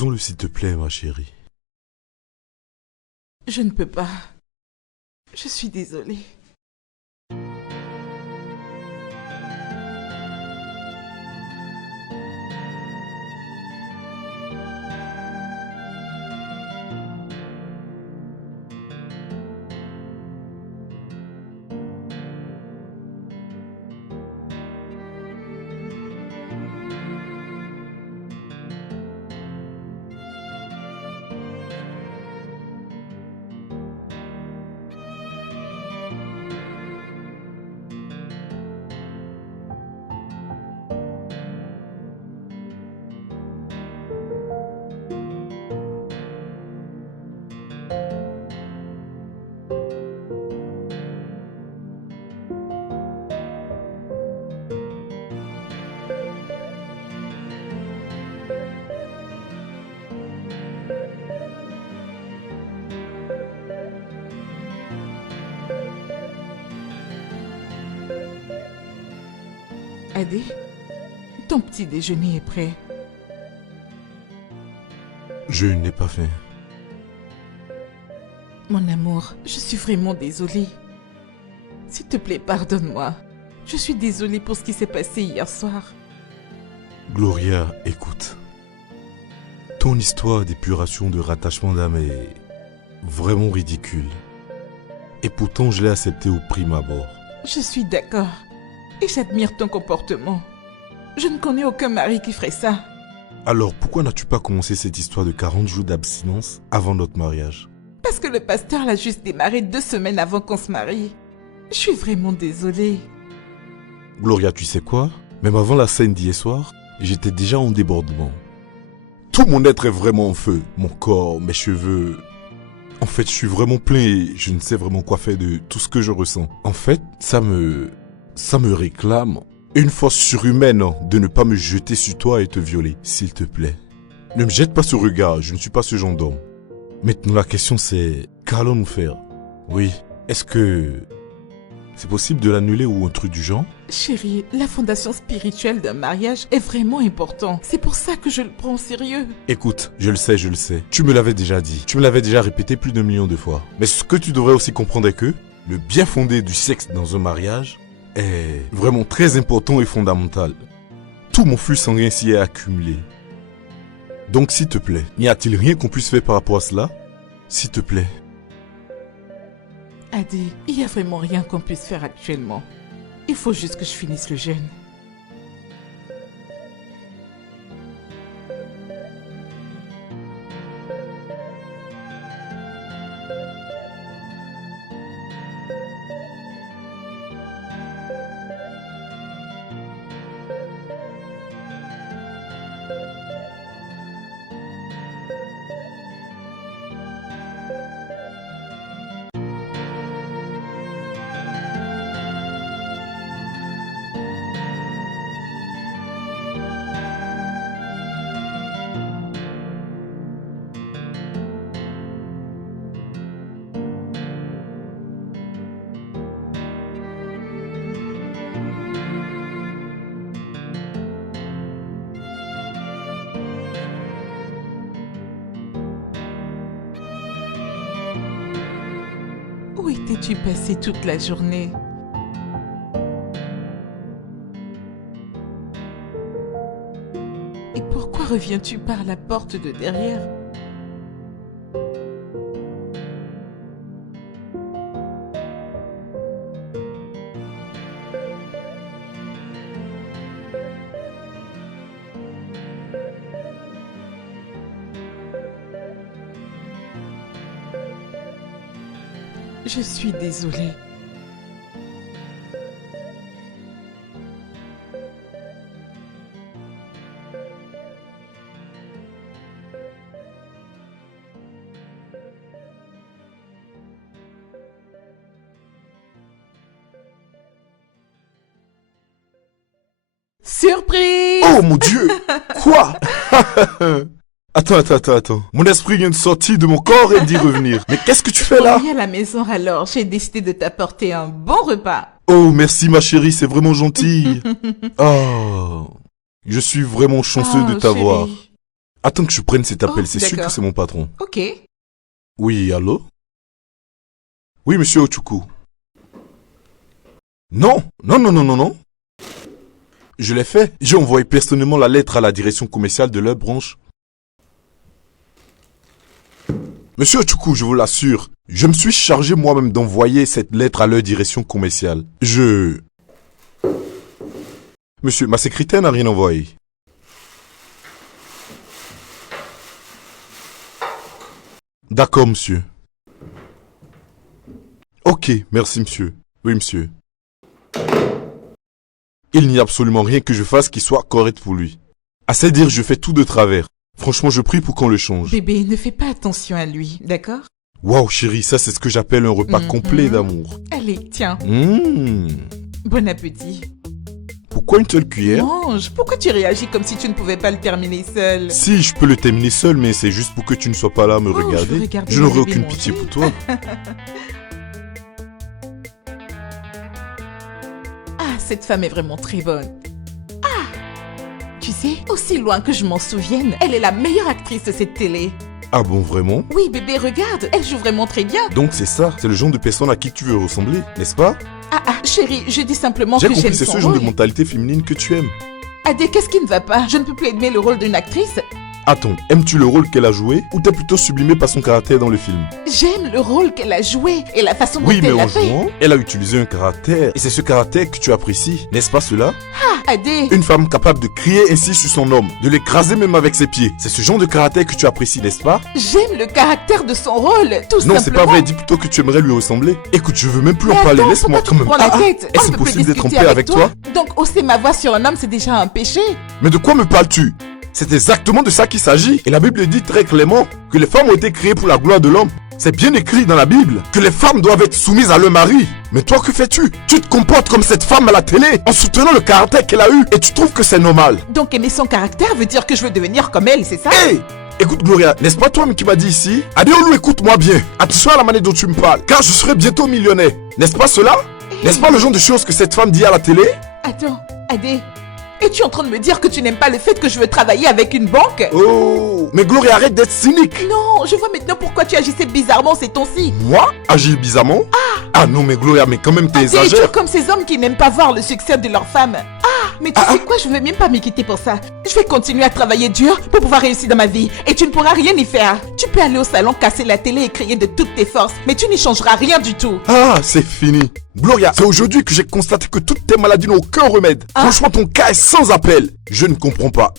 Faisons-le s'il te plaît, ma chérie. Je ne peux pas. Je suis désolée. Adé, ton petit déjeuner est prêt. Je n'ai pas faim. Mon amour, je suis vraiment désolée. S'il te plaît, pardonne-moi. Je suis désolée pour ce qui s'est passé hier soir. Gloria, écoute. Ton histoire d'épuration de rattachement d'âme est vraiment ridicule. Et pourtant, je l'ai acceptée au prime abord. Je suis d'accord. Et j'admire ton comportement. Je ne connais aucun mari qui ferait ça. Alors, pourquoi n'as-tu pas commencé cette histoire de 40 jours d'abstinence avant notre mariage? Parce que le pasteur l'a juste démarré 2 semaines avant qu'on se marie. Je suis vraiment désolée. Gloria, tu sais quoi? Même avant la scène d'hier soir, j'étais déjà en débordement. Tout mon être est vraiment en feu. Mon corps, mes cheveux. En fait, je suis vraiment plein et je ne sais vraiment quoi faire de tout ce que je ressens. En fait, ça me réclame une force surhumaine de ne pas me jeter sur toi et te violer, s'il te plaît. Ne me jette pas ce regard, je ne suis pas ce genre d'homme. Maintenant, la question c'est, qu'allons-nous faire? Oui, est-ce que c'est possible de l'annuler ou un truc du genre? Chérie, la fondation spirituelle d'un mariage est vraiment important. C'est pour ça que je le prends au sérieux. Écoute, je le sais. Tu me l'avais déjà dit. Tu me l'avais déjà répété plus d'1 million de fois. Mais ce que tu devrais aussi comprendre est que le bien fondé du sexe dans un mariage est vraiment très important et fondamental. Tout mon flux sanguin s'y est accumulé. Donc s'il te plaît, n'y a-t-il rien qu'on puisse faire par rapport à cela? S'il te plaît. Adé, il n'y a vraiment rien qu'on puisse faire actuellement. Il faut juste que je finisse le jeûne. Où étais-tu passé toute la journée? Et pourquoi reviens-tu par la porte de derrière? Je suis désolée. Surprise! Oh mon Dieu! Quoi? Attends. Mon esprit vient de sortir de mon corps et d'y revenir. Mais qu'est-ce que tu fais là? Viens à la maison alors, j'ai décidé de t'apporter un bon repas. Oh, merci ma chérie, c'est vraiment gentil. Oh, je suis vraiment chanceux de t'avoir. Chérie, Attends que je prenne cet appel, Oh, c'est sûr que d'accord. c'est mon patron. Ok. Oui, allô? Oui, monsieur Ochuku. Non, non, non, non, non, non. Je l'ai fait. J'ai envoyé personnellement la lettre à la direction commerciale de leur branche. Monsieur Ochuku, je vous l'assure, je me suis chargé moi-même d'envoyer cette lettre à leur direction commerciale. Monsieur, ma secrétaire n'a rien envoyé. D'accord, monsieur. Ok, merci, monsieur. Oui, monsieur. Il n'y a absolument rien que je fasse qui soit correct pour lui. À c'est dire, je fais tout de travers. Franchement, je prie pour qu'on le change. Bébé, ne fais pas attention à lui, d'accord? Waouh, chérie, ça c'est ce que j'appelle un repas complet d'amour. Allez, tiens, Mmh. bon appétit. Pourquoi une seule cuillère? Mange, pourquoi tu réagis comme si tu ne pouvais pas le terminer seul? Si, je peux le terminer seul, mais c'est juste pour que tu ne sois pas là à me Oh, je veux regarder. regarder Je mon n'aurai bébé aucune manger. pitié pour toi. Ah, cette femme est vraiment très bonne. Ah, tu sais, aussi loin que je m'en souvienne, elle est la meilleure actrice de cette télé. Ah bon, vraiment? Oui, bébé, regarde, elle joue vraiment très bien. Donc c'est ça, c'est le genre de personne à qui tu veux ressembler, n'est-ce pas? Ah, chérie, je dis simplement J'ai que compris, j'aime c'est son ce genre de rôle. mentalité féminine que tu aimes. Adé, qu'est-ce qui ne va pas? Je ne peux plus aimer le rôle d'une actrice. Attends, aimes-tu le rôle qu'elle a joué ou t'es plutôt sublimé par son caractère dans le film? J'aime le rôle qu'elle a joué et la façon dont Oui, mais elle en l'a fait. jouant, elle a utilisé un caractère et c'est ce caractère que tu apprécies, n'est-ce pas cela? Ah, Adé, Une femme capable de crier ainsi sur son homme, de l'écraser même avec ses pieds. C'est ce genre de caractère que tu apprécies, n'est-ce pas? j'aime le caractère de son rôle, tout Non, simplement. c'est pas vrai, dis plutôt que tu aimerais lui ressembler. Écoute, je veux même plus en Mais parler, attends, laisse-moi pourquoi quand tu même. te prends la tête? Est-ce On ne peut possible plus d'être en discuter paix avec toi? Donc, hausser ma voix sur un homme, c'est déjà un péché? Mais de quoi me parles-tu? C'est exactement de ça qu'il s'agit. Et la Bible dit très clairement que les femmes ont été créées pour la gloire de l'homme. C'est bien écrit dans la Bible que les femmes doivent être soumises à leur mari. Mais toi, que fais-tu? Tu te comportes comme cette femme à la télé en soutenant le caractère qu'elle a eu et tu trouves que c'est normal. Donc, aimer son caractère veut dire que je veux devenir comme elle, c'est ça? Hey! Écoute Gloria, n'est-ce pas toi qui m'as dit ici? Adéolou, écoute-moi bien. Attention à la manière dont tu me parles, car je serai bientôt millionnaire. N'est-ce pas cela? N'est-ce pas le genre de choses que cette femme dit à la télé? Attends, Adé, es-tu en train de me dire que tu n'aimes pas le fait que je veux travailler avec une banque? Oh! Mais Gloria, arrête d'être cynique. Non, je vois maintenant pourquoi tu agissais bizarrement ces temps-ci. Moi? Agir bizarrement? Ah non, mais Gloria, mais quand même, t'es T'es exagères. comme ces hommes qui n'aiment pas voir le succès de leur femme. Ah, mais tu sais quoi, je veux même pas me quitter pour ça. Je vais continuer à travailler dur pour pouvoir réussir dans ma vie. Et tu ne pourras rien y faire. Tu peux aller au salon, casser la télé et crier de toutes tes forces. Mais tu n'y changeras rien du tout. Ah, c'est fini. Gloria, c'est aujourd'hui que j'ai constaté que toutes tes maladies n'ont aucun remède. Franchement, ton cas est sans appel. Je ne comprends pas.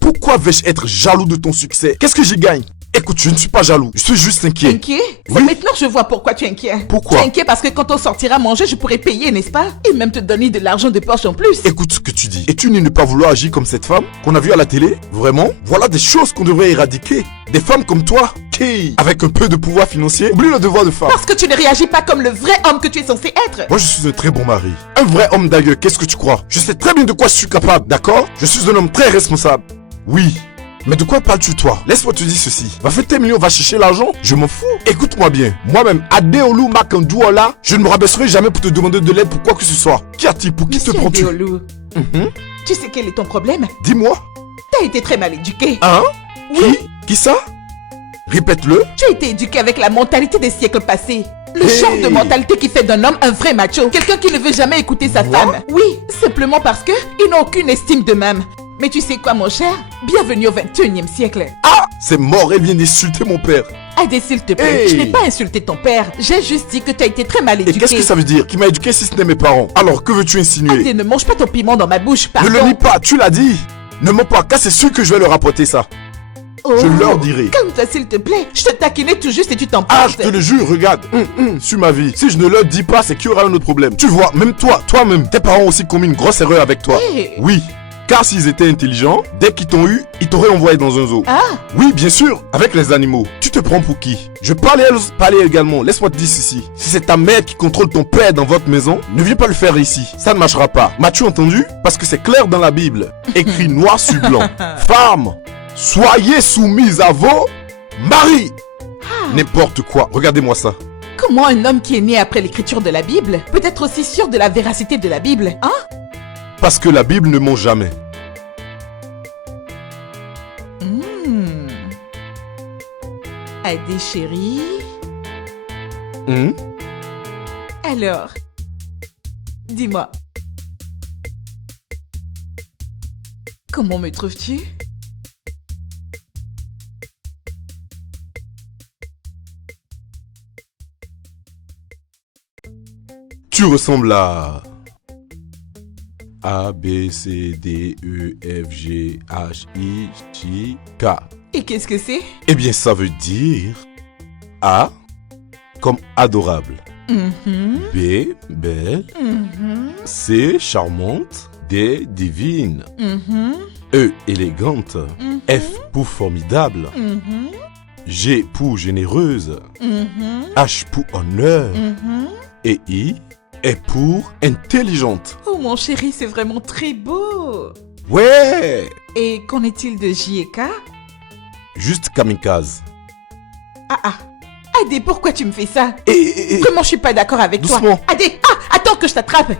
Pourquoi vais-je être jaloux de ton succès? Qu'est-ce que j'y gagne? Écoute, je ne suis pas jaloux. Je suis juste inquiet. Inquiet? C'est Oui. maintenant que je vois pourquoi tu es inquiet. Pourquoi? Tu es inquiet parce que quand on sortira manger, je pourrai payer, n'est-ce pas? Et même te donner de l'argent de poche en plus. Écoute ce que tu dis. Es-tu né ne pas vouloir agir comme cette femme qu'on a vue à la télé? Vraiment? Voilà des choses qu'on devrait éradiquer. Des femmes comme toi, qui, avec un peu de pouvoir financier, oublie le devoir de femme. Parce que tu ne réagis pas comme le vrai homme que tu es censé être. Moi, je suis un très bon mari. Un vrai homme d'ailleurs, qu'est-ce que tu crois? Je sais très bien de quoi je suis capable, d'accord? Je suis un homme très responsable. Oui. Mais de quoi parles-tu, toi? Laisse-moi te dire ceci. Va faire tes millions, va chercher l'argent. Je m'en fous. Écoute-moi bien. Moi-même, Adéolou Makandouola, je ne me rabaisserai jamais pour te demander de l'aide pour quoi que ce soit. Qui a-t-il? Pour qui te Monsieur prends-tu? Adéolou, tu sais quel est ton problème? Dis-moi. T'as été très mal éduqué. Hein? Oui. Qui ça? Répète-le. Tu as été éduqué avec la mentalité des siècles passés. Le Hey. genre de mentalité qui fait d'un homme un vrai macho. Quelqu'un qui ne veut jamais écouter sa Moi? femme. Oui, simplement parce que ils n'ont aucune estime d'eux-mêmes. Mais tu sais quoi, mon cher? Bienvenue au 21e siècle. Ah! C'est mort, elle vient d'insulter mon père. Adé, s'il te plaît, Hey. je n'ai pas insulté ton père. J'ai juste dit que tu as été très mal Et éduqué. qu'est-ce que ça veut dire? Qui m'a éduqué si ce n'est mes parents? Alors, que veux-tu insinuer? Adé, ne mange pas ton piment dans ma bouche, Ne pardon. le nie pas, tu l'as dit. Ne mens pas, car c'est sûr que je vais leur rapporter ça. Oh. Je leur dirai. Calme-toi, s'il te plaît. Je te taquinais tout juste et tu t'en Ah, passes. je te le jure, regarde. Sur ma vie. Si je ne leur dis pas, c'est qu'il y aura un autre problème. Tu vois, même toi-même, tes parents ont aussi commis une grosse erreur avec toi. Hey. Oui. Car s'ils étaient intelligents, dès qu'ils t'ont eu, ils t'auraient envoyé dans un zoo. Ah, Oui, bien sûr, avec les animaux. Tu te prends pour qui? Je parlais également. Laisse-moi te dire ceci. Si c'est ta mère qui contrôle ton père dans votre maison, ne viens pas le faire ici. Ça ne marchera pas. M'as-tu entendu? Parce que c'est clair dans la Bible. Écrit noir sur blanc. Femmes, soyez soumises à vos maris. N'importe quoi. Regardez-moi ça. comment un homme qui est né après l'écriture de la Bible peut être aussi sûr de la véracité de la Bible, hein? Parce que la Bible ne ment jamais. Adé chérie. Hum? Alors, dis-moi. Comment me trouves-tu? Tu ressembles à A, B, C, D, E, F, G, H, I, J, K. Et qu'est-ce que c'est? Eh bien, ça veut dire A, comme adorable. B, belle. C, charmante. D, divine. E, élégante. F pour formidable. G pour généreuse. H pour honneur. Et I est pour intelligente. Oh mon chéri, c'est vraiment très beau. Ouais! Et qu'en est-il de J et K? Juste kamikaze. Ah. Adé, pourquoi tu me fais ça? Et Comment je suis pas d'accord avec toi? Doucement. Adé, attends que je t'attrape.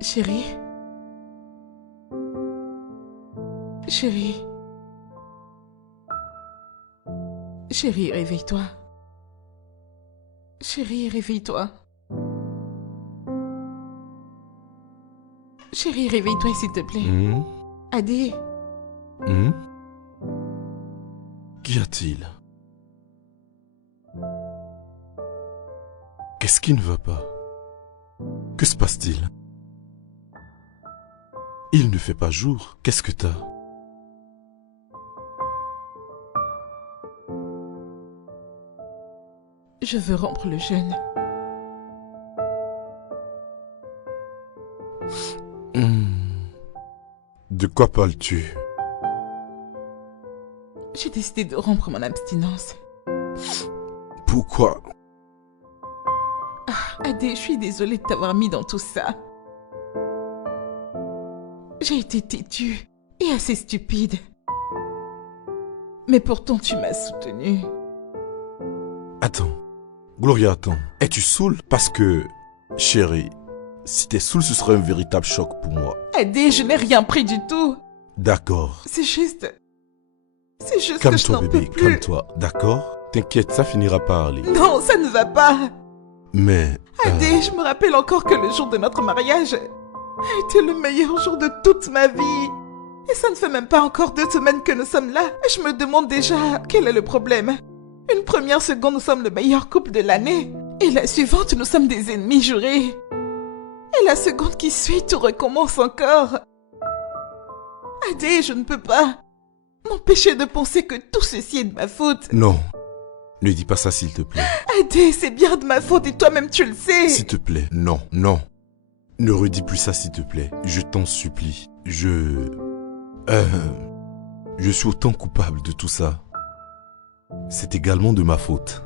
Chérie. Chérie. Chérie, réveille-toi. Chérie, réveille-toi. Chérie, réveille-toi s'il te plaît. Adé. Qu'y a-t-il? Qu'est-ce qui ne va pas? Que se passe-t-il? Il ne fait pas jour. Qu'est-ce que t'as? Je veux rompre le jeûne. De quoi parles-tu? J'ai décidé de rompre mon abstinence. Pourquoi? Adé, je suis désolée de t'avoir mis dans tout ça. J'ai été têtue et assez stupide. Mais pourtant, tu m'as soutenue. Attends. Gloria, attends. Es-tu saoule? Parce que, chérie, si t'es saoule, ce serait un véritable choc pour moi. Adé, je n'ai rien pris du tout. D'accord. C'est juste que je Calme-toi, n'en peux bébé, plus. calme-toi. D'accord? T'inquiète, ça finira par aller. Non, ça ne va pas. Mais... Adé, je me rappelle encore que le jour de notre mariage a été le meilleur jour de toute ma vie. Et ça ne fait même pas encore 2 semaines que nous sommes là. Et je me demande déjà quel est le problème. Une première seconde, nous sommes le meilleur couple de l'année. Et la suivante, nous sommes des ennemis jurés. Et la seconde qui suit, tout recommence encore. Adé, je ne peux pas m'empêcher de penser que tout ceci est de ma faute. Non. Ne dis pas ça, s'il te plaît. Adé, c'est bien de ma faute et toi-même tu le sais. S'il te plaît, non, non. Ne redis plus ça, s'il te plaît. Je t'en supplie. Je suis autant coupable de tout ça. C'est également de ma faute.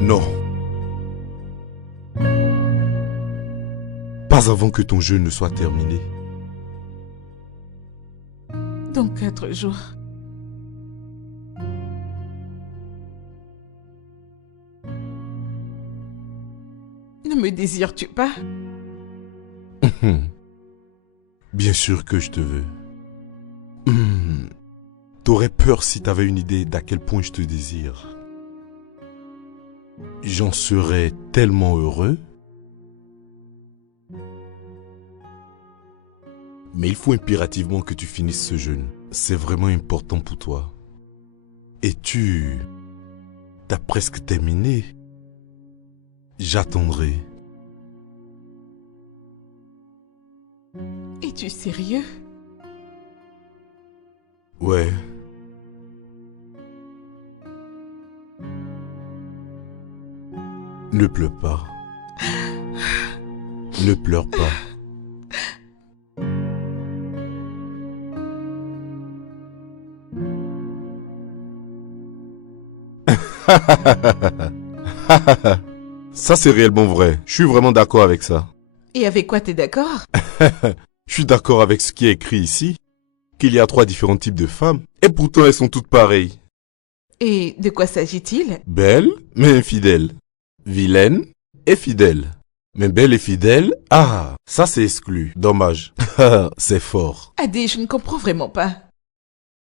Non. Pas avant que ton jeûne ne soit terminé. Dans 4 jours. Ne me désires-tu pas? Bien sûr que je te veux. T'aurais peur si t'avais une idée d'à quel point je te désire. J'en serais tellement heureux. Mais il faut impérativement que tu finisses ce jeûne. C'est vraiment important pour toi. Et t'as presque terminé. J'attendrai. Es-tu sérieux? Ouais. Ne pleure pas. Ne pleure pas. Ça c'est réellement vrai. Je suis vraiment d'accord avec ça. Et avec quoi t'es d'accord? Je suis d'accord avec ce qui est écrit ici. Qu'il y a 3 différents types de femmes. Et pourtant elles sont toutes pareilles. Et de quoi s'agit-il? Belle, mais infidèle. Vilaine et fidèle. Mais belle et fidèle, ça c'est exclu. Dommage. C'est fort. Adé, je ne comprends vraiment pas.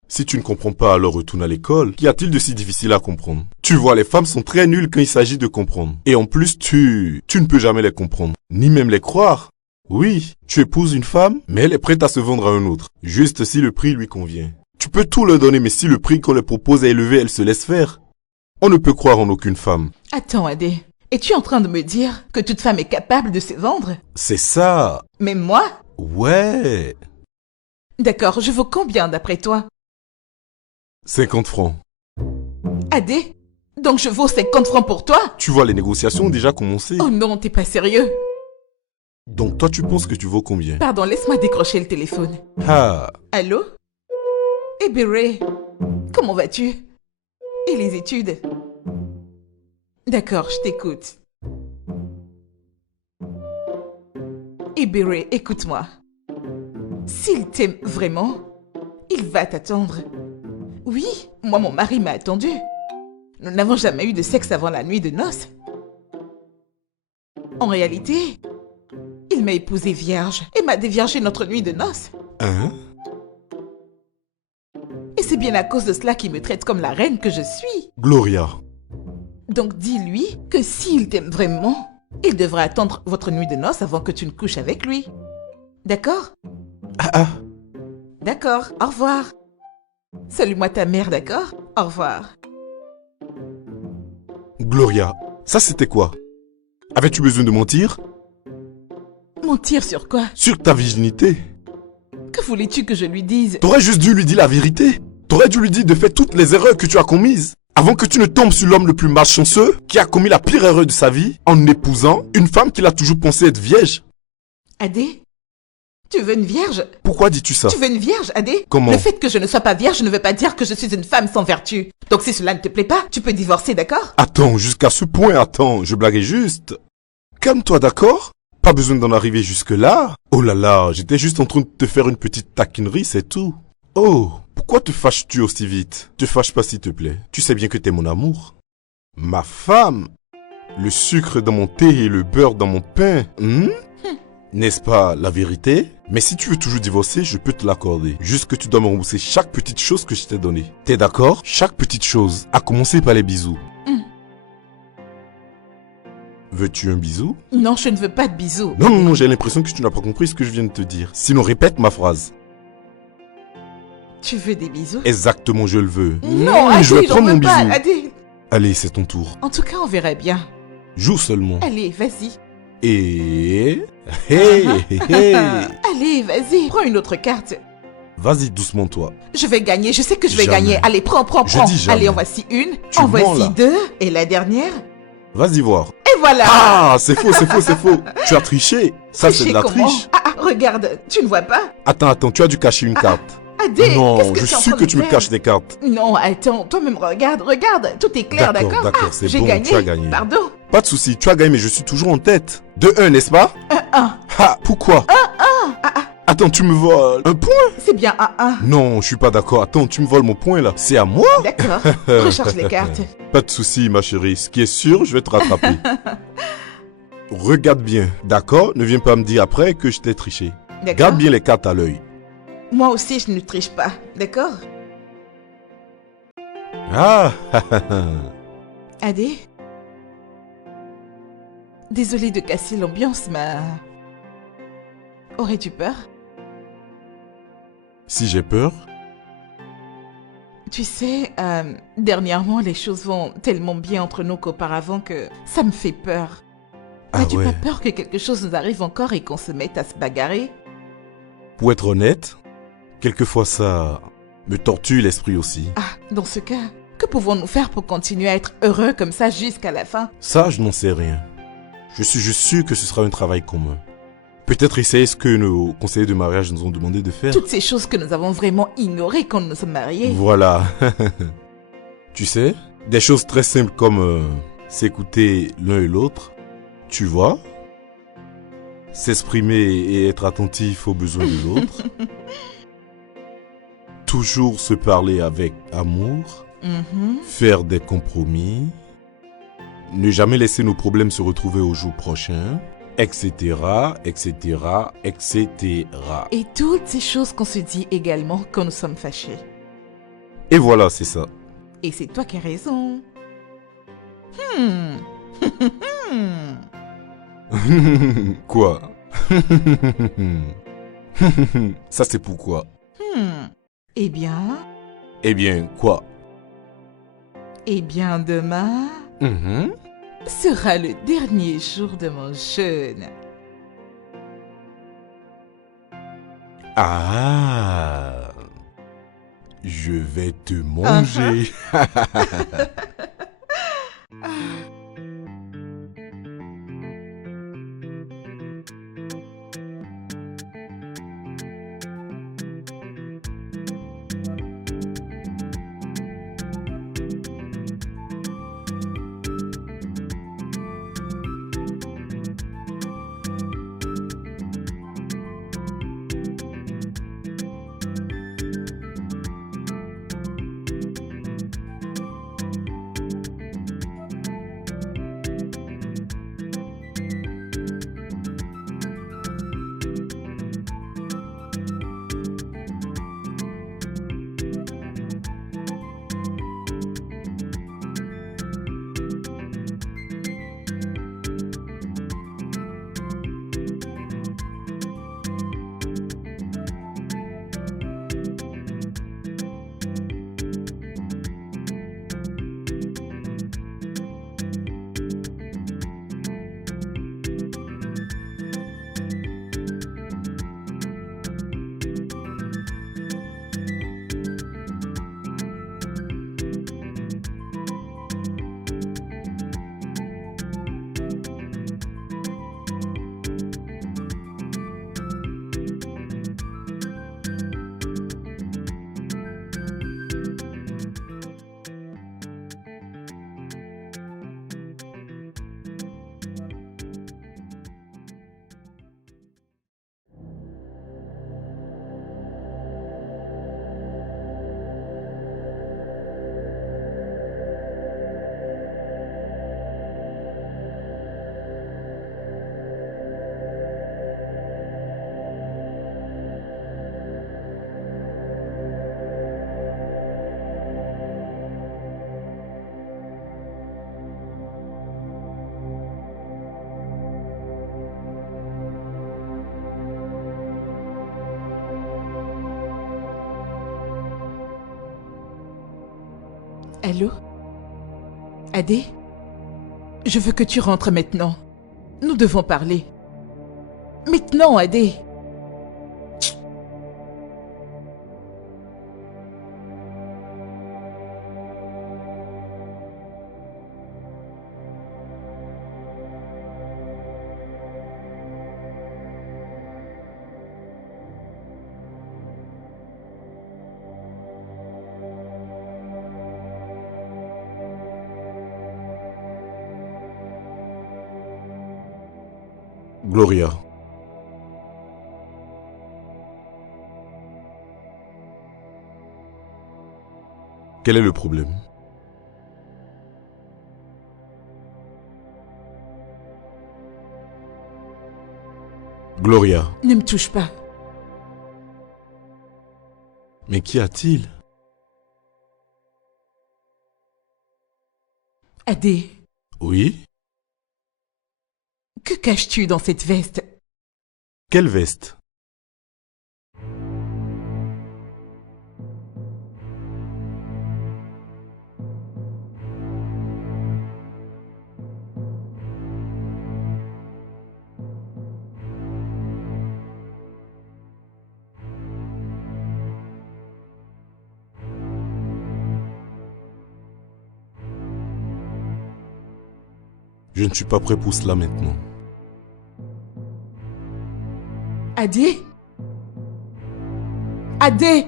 Si tu ne comprends pas, alors retourne à l'école. Qu'y a-t-il de si difficile à comprendre? Tu vois, les femmes sont très nulles quand il s'agit de comprendre. Et en plus, tu ne peux jamais les comprendre. Ni même les croire. Oui, tu épouses une femme, mais elle est prête à se vendre à un autre. Juste si le prix lui convient. Tu peux tout leur donner, mais si le prix qu'on leur propose est élevé, elle se laisse faire. On ne peut croire en aucune femme. Attends, Adé. Es-tu en train de me dire que toute femme est capable de se vendre? C'est ça. Même moi? Ouais. D'accord, je vaux combien d'après toi? 50 francs. Adé? Donc je vaux 50 francs pour toi? Tu vois, les négociations ont déjà commencé. Oh non, t'es pas sérieux? Donc toi, tu penses que tu vaux combien? Pardon, laisse-moi décrocher le téléphone. Allô? Eh Béré, comment vas-tu? Et les études? D'accord, je t'écoute. Eh Béré, écoute-moi. S'il t'aime vraiment, il va t'attendre. Oui, moi mon mari m'a attendu. Nous n'avons jamais eu de sexe avant la nuit de noces. En réalité, il m'a épousée vierge et m'a déviergé notre nuit de noces. Hein? Et c'est bien à cause de cela qu'il me traite comme la reine que je suis. Gloria. Donc dis-lui que s'il t'aime vraiment, il devra attendre votre nuit de noces avant que tu ne couches avec lui. D'accord? D'accord, au revoir. Salue-moi ta mère, d'accord? Au revoir. Gloria, ça c'était quoi? Avais-tu besoin de mentir? Mentir sur quoi? Sur ta virginité. Que voulais-tu que je lui dise? T'aurais juste dû lui dire la vérité. T'aurais dû lui dire de faire toutes les erreurs que tu as commises. Avant que tu ne tombes sur l'homme le plus malchanceux qui a commis la pire erreur de sa vie en épousant une femme qu'il a toujours pensé être vierge. Adé? Tu veux une vierge? Pourquoi dis-tu ça? Tu veux une vierge, Adé? Comment? Le fait que je ne sois pas vierge ne veut pas dire que je suis une femme sans vertu. Donc si cela ne te plaît pas, tu peux divorcer, d'accord? Attends, jusqu'à ce point, attends, je blaguais juste. Calme-toi, d'accord? Pas besoin d'en arriver jusque-là. Oh là là, j'étais juste en train de te faire une petite taquinerie, c'est tout. Oh, pourquoi te fâches-tu aussi vite? Te fâche pas s'il te plaît. Tu sais bien que t'es mon amour. Ma femme. Le sucre dans mon thé et le beurre dans mon pain. N'est-ce pas la vérité? Mais si tu veux toujours divorcer, je peux te l'accorder. Juste que tu dois me rembourser chaque petite chose que je t'ai donnée. T'es d'accord? Chaque petite chose. À commencer par les bisous. Veux-tu un bisou? Non, je ne veux pas de bisous. Non, non, non, j'ai l'impression que tu n'as pas compris ce que je viens de te dire. Sinon, répète ma phrase. Tu veux des bisous? Exactement, je le veux. Non, Adé, je vais prendre mon bisou. Adé. Allez, c'est ton tour. En tout cas, on verra bien. Joue seulement. Allez, vas-y. Et... Allez, vas-y, prends une autre carte. Vas-y, doucement toi. Je vais gagner, je sais que je vais Jamais. gagner. Allez, prends. Je dis jamais. Allez, en voici une, Tu en mens, voici là. 2, et la dernière. Vas-y voir. Et voilà. Ah, c'est faux, c'est faux, c'est faux. Tu as triché. Ça, c'est de la Tricher comment? triche. Regarde, tu ne vois pas? Attends, tu as dû cacher une carte. Adé, Non, qu'est-ce que je tu es en suis train que de tu me faire? caches des cartes. Non, attends, toi-même regarde, tout est clair, D'accord, d'accord? d'accord, c'est j'ai bon, gagné. tu as gagné. Pardon. Pas de souci, tu as gagné, mais je suis toujours en tête. De 1, n'est-ce pas? 1-1. Ha, pourquoi? Attends, tu me voles un point? C'est bien 1-1. Non, je suis pas d'accord. Attends, tu me voles mon point là. C'est à moi? D'accord, recharge les cartes. Pas de souci, ma chérie. Ce qui est sûr, je vais te rattraper. Regarde bien, d'accord? Ne viens pas me dire après que je t'ai triché. D'accord. Garde bien les cartes à l'œil. Moi aussi, je ne triche pas, d'accord? Ah, Adé? Désolée de casser l'ambiance, mais... Aurais-tu peur? si j'ai peur? Tu sais, dernièrement, les choses vont tellement bien entre nous qu'auparavant que ça me fait peur. Ah N'as-tu ouais. pas peur que quelque chose nous arrive encore et qu'on se mette à se bagarrer? Pour être honnête, quelquefois ça me torture l'esprit aussi. Ah, dans ce cas, que pouvons-nous faire pour continuer à être heureux comme ça jusqu'à la fin? Ça, je n'en sais rien. Je suis juste sûr que ce sera un travail commun. Peut-être essayer ce que nos conseillers de mariage nous ont demandé de faire. Toutes ces choses que nous avons vraiment ignorées quand nous nous sommes mariés. Voilà. Tu sais, des choses très simples comme s'écouter l'un et l'autre, tu vois, s'exprimer et être attentif aux besoins de l'autre, toujours se parler avec amour, Mhm. faire des compromis, ne jamais laisser nos problèmes se retrouver au jour prochain, etc., etc., etc. Et toutes ces choses qu'on se dit également quand nous sommes fâchés. Et voilà, c'est ça. Et c'est toi qui as raison. Quoi? Ça c'est pourquoi? Eh bien... Eh bien, quoi? Eh bien, demain Mhm. sera le dernier jour de mon jeûne. Ah, je vais te manger. Allô? Adé? Je veux que tu rentres maintenant. Nous devons parler. Maintenant, Adé. Gloria. Quel est le problème? Gloria. Ne me touche pas. Mais qu'y a-t-il? Adé, Oui? que caches-tu dans cette veste? Quelle veste? Je ne suis pas prêt pour cela maintenant. Adé? Adé?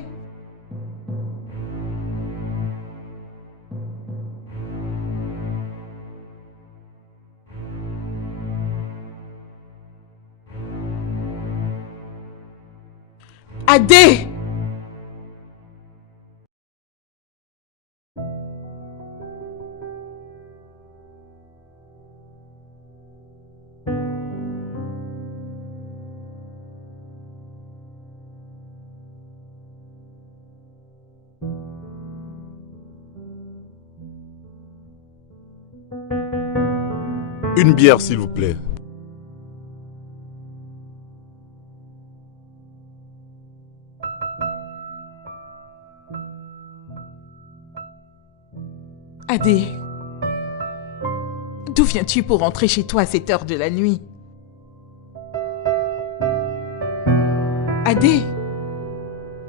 Adé? Une bière, s'il vous plaît. Adé, d'où viens-tu pour rentrer chez toi à cette heure de la nuit? Adé,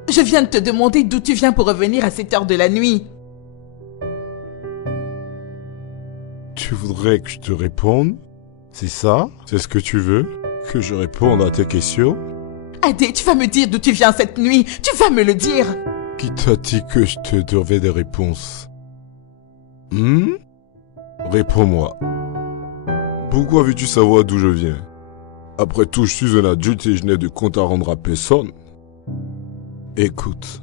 je viens de te demander d'où tu viens pour revenir à cette heure de la nuit. Tu voudrais que je te réponde? C'est ça? C'est ce que tu veux? Que je réponde à tes questions? Adé, tu vas me dire d'où tu viens cette nuit. Tu vas me le dire. Qui t'a dit que je te devais des réponses? Réponds-moi. Pourquoi veux-tu savoir d'où je viens? Après tout, je suis un adulte et je n'ai de compte à rendre à personne. Écoute,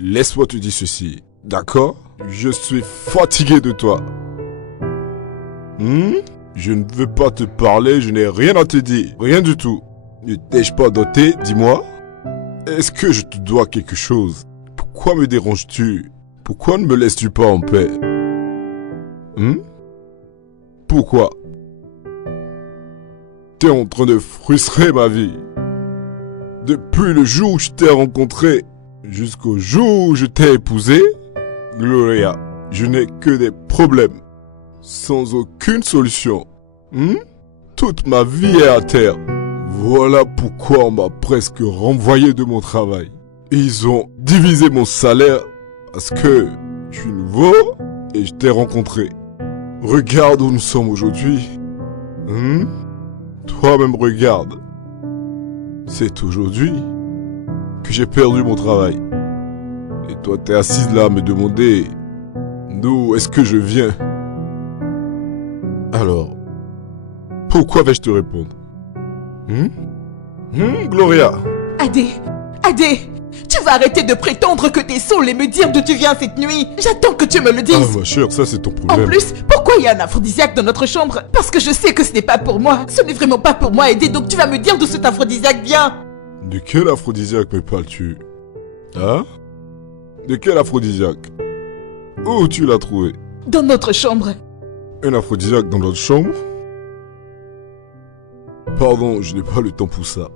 laisse-moi te dire ceci, d'accord? Je suis fatigué de toi. Je ne veux pas te parler, je n'ai rien à te dire, rien du tout. Ne t'ai-je pas doté, dis-moi? Est-ce que je te dois quelque chose? Pourquoi me déranges-tu? Pourquoi ne me laisses-tu pas en paix? Pourquoi? T'es en train de frustrer ma vie. Depuis le jour où je t'ai rencontré, jusqu'au jour où je t'ai épousé, Gloria, je n'ai que des problèmes. Sans aucune solution. Toute ma vie est à terre. Voilà pourquoi on m'a presque renvoyé de mon travail. Ils ont divisé mon salaire parce que je suis nouveau et je t'ai rencontré. Regarde où nous sommes aujourd'hui. Toi-même regarde. C'est aujourd'hui que j'ai perdu mon travail. Et toi t'es assise là à me demander d'où est-ce que je viens. Alors, pourquoi vais-je te répondre? Gloria? Adé, tu vas arrêter de prétendre que t'es saoul et me dire d'où tu viens cette nuit. J'attends que tu me le dises. Ah ma chère, ça c'est ton En problème. plus, pourquoi il y a un aphrodisiaque dans notre chambre? Parce que je sais que ce n'est pas pour moi. Ce n'est vraiment pas pour moi, Adé, donc tu vas me dire d'où cet aphrodisiaque vient. De quel aphrodisiaque me parles-tu? Hein? De quel aphrodisiaque? Où tu l'as trouvé? Dans notre chambre. Un aphrodisiaque dans notre chambre? Pardon, je n'ai pas le temps pour ça.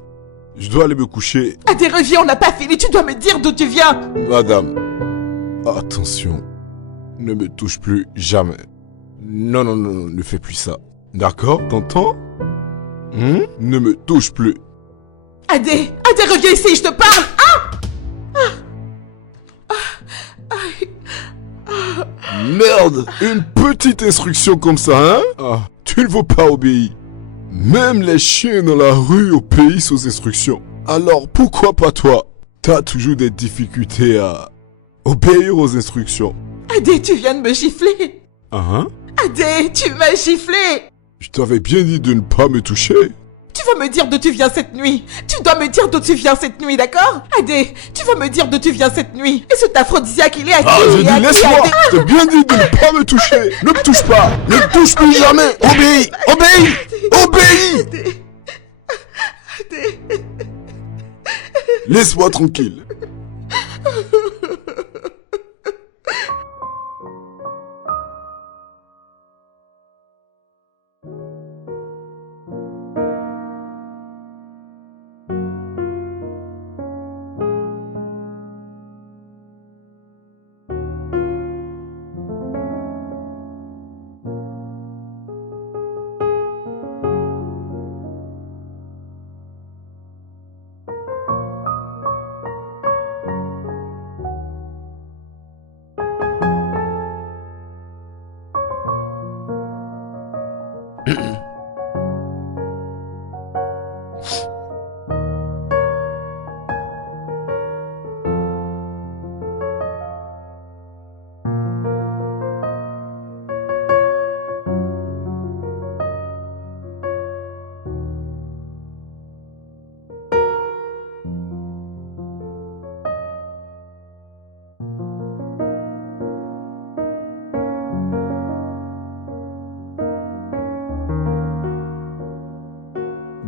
Je dois aller me coucher. Adé, reviens, on n'a pas fini, tu dois me dire d'où tu viens. Madame, attention. Ne me touche plus jamais. Non, ne fais plus ça. D'accord? T'entends? Ne me touche plus. Adé, reviens ici, je te parle. Merde! Une petite instruction comme ça, hein? Ah, tu ne veux pas obéir. Même les chiens dans la rue obéissent aux instructions. Alors pourquoi pas toi? T'as toujours des difficultés à obéir aux instructions. Adé, tu viens de me gifler. Hein? Adé, tu m'as giflé. Je t'avais bien dit de ne pas me toucher. vas me dire d'où tu viens cette nuit. Tu dois me dire d'où tu viens cette nuit, d'accord? Adé, tu vas me dire d'où tu viens cette nuit. Et cet aphrodisiaque, il est à qui? Ah, j'ai dit laisse-moi. Je t'ai bien dit de ne pas me toucher. Ne me touche pas. Ne me touche plus jamais. Obéis. Obéis. Obéis. Adé. Laisse-moi tranquille.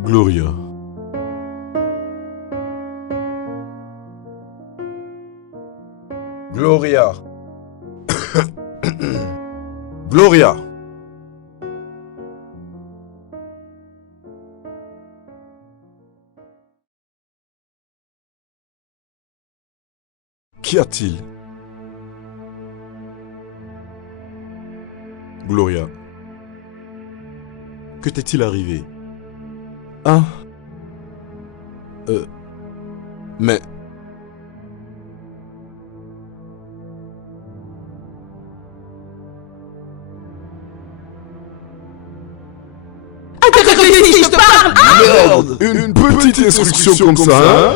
Gloria. Gloria. Gloria. Qu'y a-t-il? Gloria. Que t'est-il arrivé? Ah. Mais... Attends, je te parle. Merde. Une petite instruction comme ça, hein?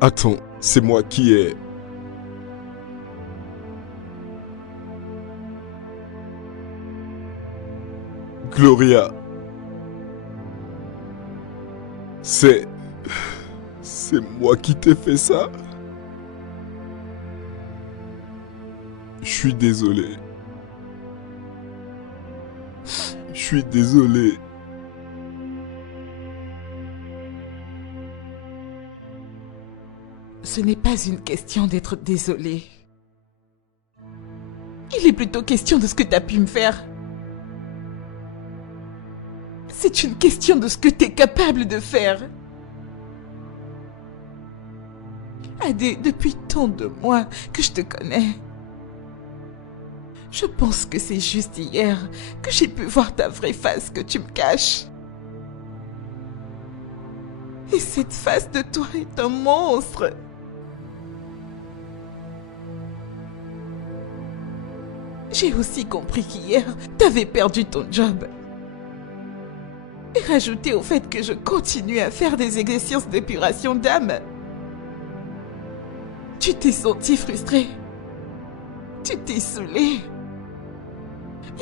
Attends, c'est moi qui ai... Gloria. C'est moi qui t'ai fait ça? Je suis désolé. Je suis désolé. Ce n'est pas une question d'être désolé. Il est plutôt question de ce que t'as pu me faire. C'est une question de ce que t'es capable de faire. Adé, depuis tant de mois que je te connais, je pense que c'est juste hier que j'ai pu voir ta vraie face que tu me caches. Et cette face de toi est un monstre. J'ai aussi compris qu'hier, t'avais perdu ton job. Et rajouté au fait que je continue à faire des exercices d'épuration d'âme. Tu t'es senti frustré. Tu t'es saoulé.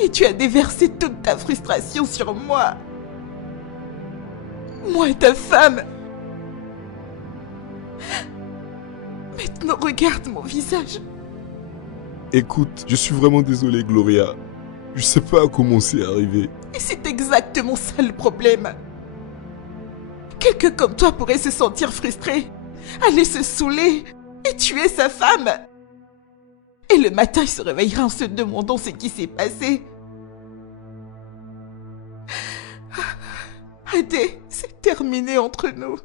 Et tu as déversé toute ta frustration sur moi. Moi, ta femme. Maintenant, regarde mon visage. Écoute, je suis vraiment désolé, Gloria. Je sais pas comment c'est arrivé. Et c'est exactement ça le problème. Quelqu'un comme toi pourrait se sentir frustré, aller se saouler et tuer sa femme. Et le matin, il se réveillera en se demandant ce qui s'est passé. Adé, c'est terminé entre nous.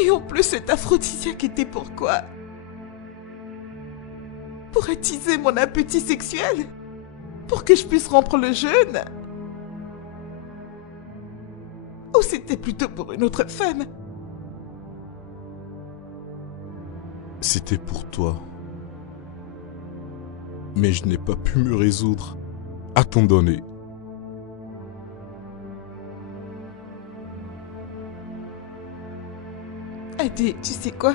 Et en plus, cet aphrodisiaque était pourquoi? Pour attiser mon appétit sexuel? Pour que je puisse rompre le jeûne? Ou c'était plutôt pour une autre femme? C'était pour toi. Mais je n'ai pas pu me résoudre à t'en donner. Adé, tu sais quoi?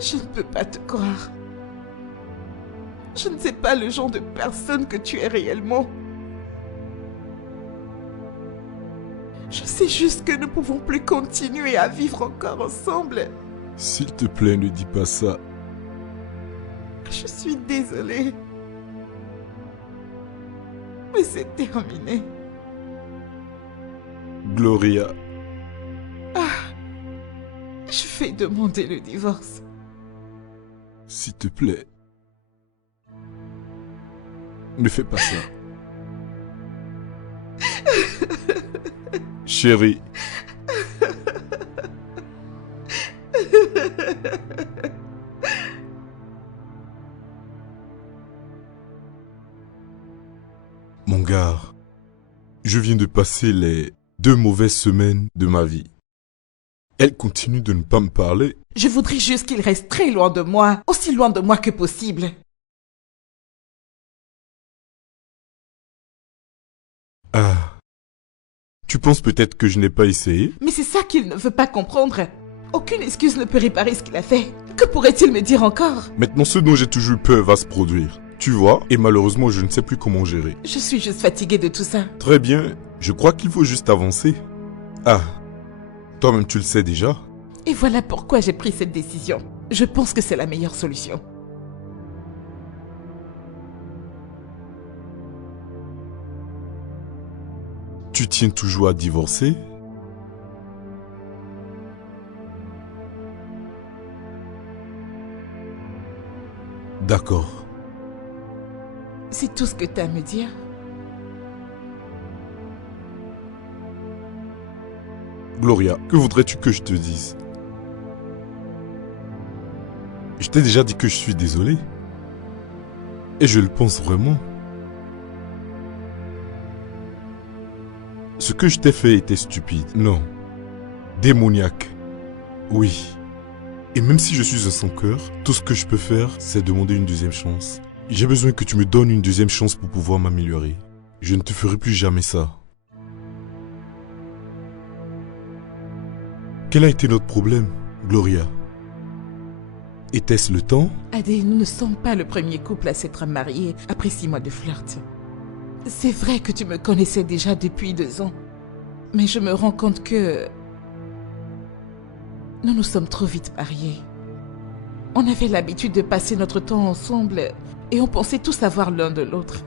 Je ne peux pas te croire. Je ne sais pas le genre de personne que tu es réellement. Je sais juste que nous ne pouvons plus continuer à vivre encore ensemble. S'il te plaît, ne dis pas ça. Je suis désolée. Mais c'est terminé. Gloria, Je vais demander le divorce. s'il te plaît. Ne fais pas ça. Chérie. Mon gars, je viens de passer les 2 mauvaises semaines de ma vie. Elle continue de ne pas me parler. Je voudrais juste qu'il reste très loin de moi, aussi loin de moi que possible. Ah, tu penses peut-être que je n'ai pas essayé? Mais c'est ça qu'il ne veut pas comprendre. Aucune excuse ne peut réparer ce qu'il a fait. Que pourrait-il me dire encore? Maintenant, ce dont j'ai toujours eu peur va se produire. Tu vois, et malheureusement, je ne sais plus comment gérer. Je suis juste fatiguée de tout ça. Très bien, je crois qu'il faut juste avancer. Ah, toi-même tu le sais déjà. Et voilà pourquoi j'ai pris cette décision. Je pense que c'est la meilleure solution. Tu tiens toujours à divorcer? D'accord. C'est tout ce que t'as à me dire? Gloria, que voudrais-tu que je te dise? Je t'ai déjà dit que je suis désolé. Et je le pense vraiment. Ce que je t'ai fait était stupide. Non. Démoniaque. Oui. Et même si je suis un sans-cœur, tout ce que je peux faire, c'est demander une deuxième chance. J'ai besoin que tu me donnes une deuxième chance pour pouvoir m'améliorer. Je ne te ferai plus jamais ça. Quel a été notre problème, Gloria? Était-ce le temps? Adé, nous ne sommes pas le premier couple à s'être marié après 6 mois de flirt. C'est vrai que tu me connaissais déjà depuis 2 ans. Mais je me rends compte que nous nous sommes trop vite mariés. On avait l'habitude de passer notre temps ensemble et on pensait tout savoir l'un de l'autre.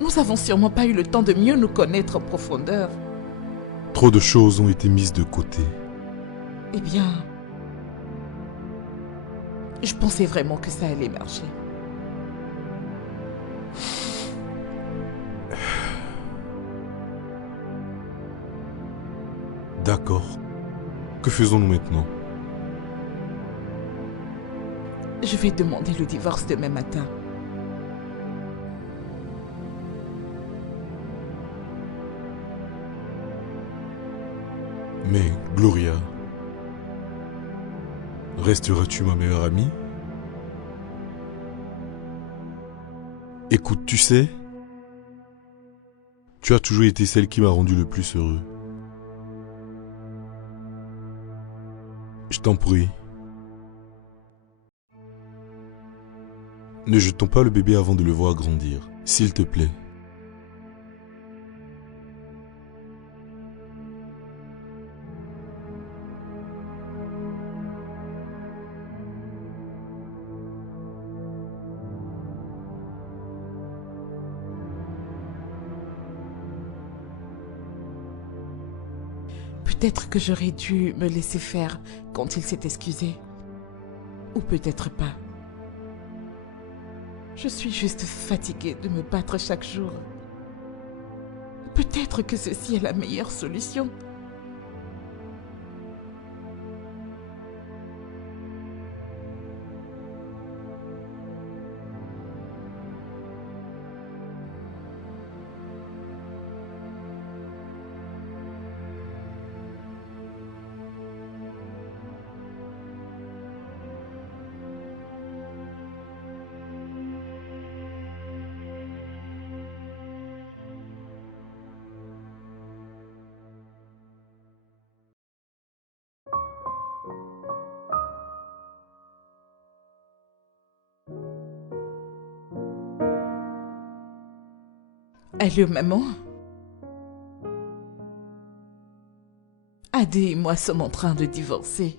Nous avons sûrement pas eu le temps de mieux nous connaître en profondeur. Trop de choses ont été mises de côté. Eh bien, je pensais vraiment que ça allait marcher. D'accord. Que faisons-nous maintenant? Je vais demander le divorce demain matin. Mais, Gloria, resteras-tu ma meilleure amie? Écoute, tu sais, tu as toujours été celle qui m'a rendu le plus heureux. Je t'en prie. Ne jetons pas le bébé avant de le voir grandir, s'il te plaît. Peut-être que j'aurais dû me laisser faire quand il s'est excusé. Ou peut-être pas. Je suis juste fatiguée de me battre chaque jour. Peut-être que ceci est la meilleure solution. Allô, maman? Adé et moi sommes en train de divorcer.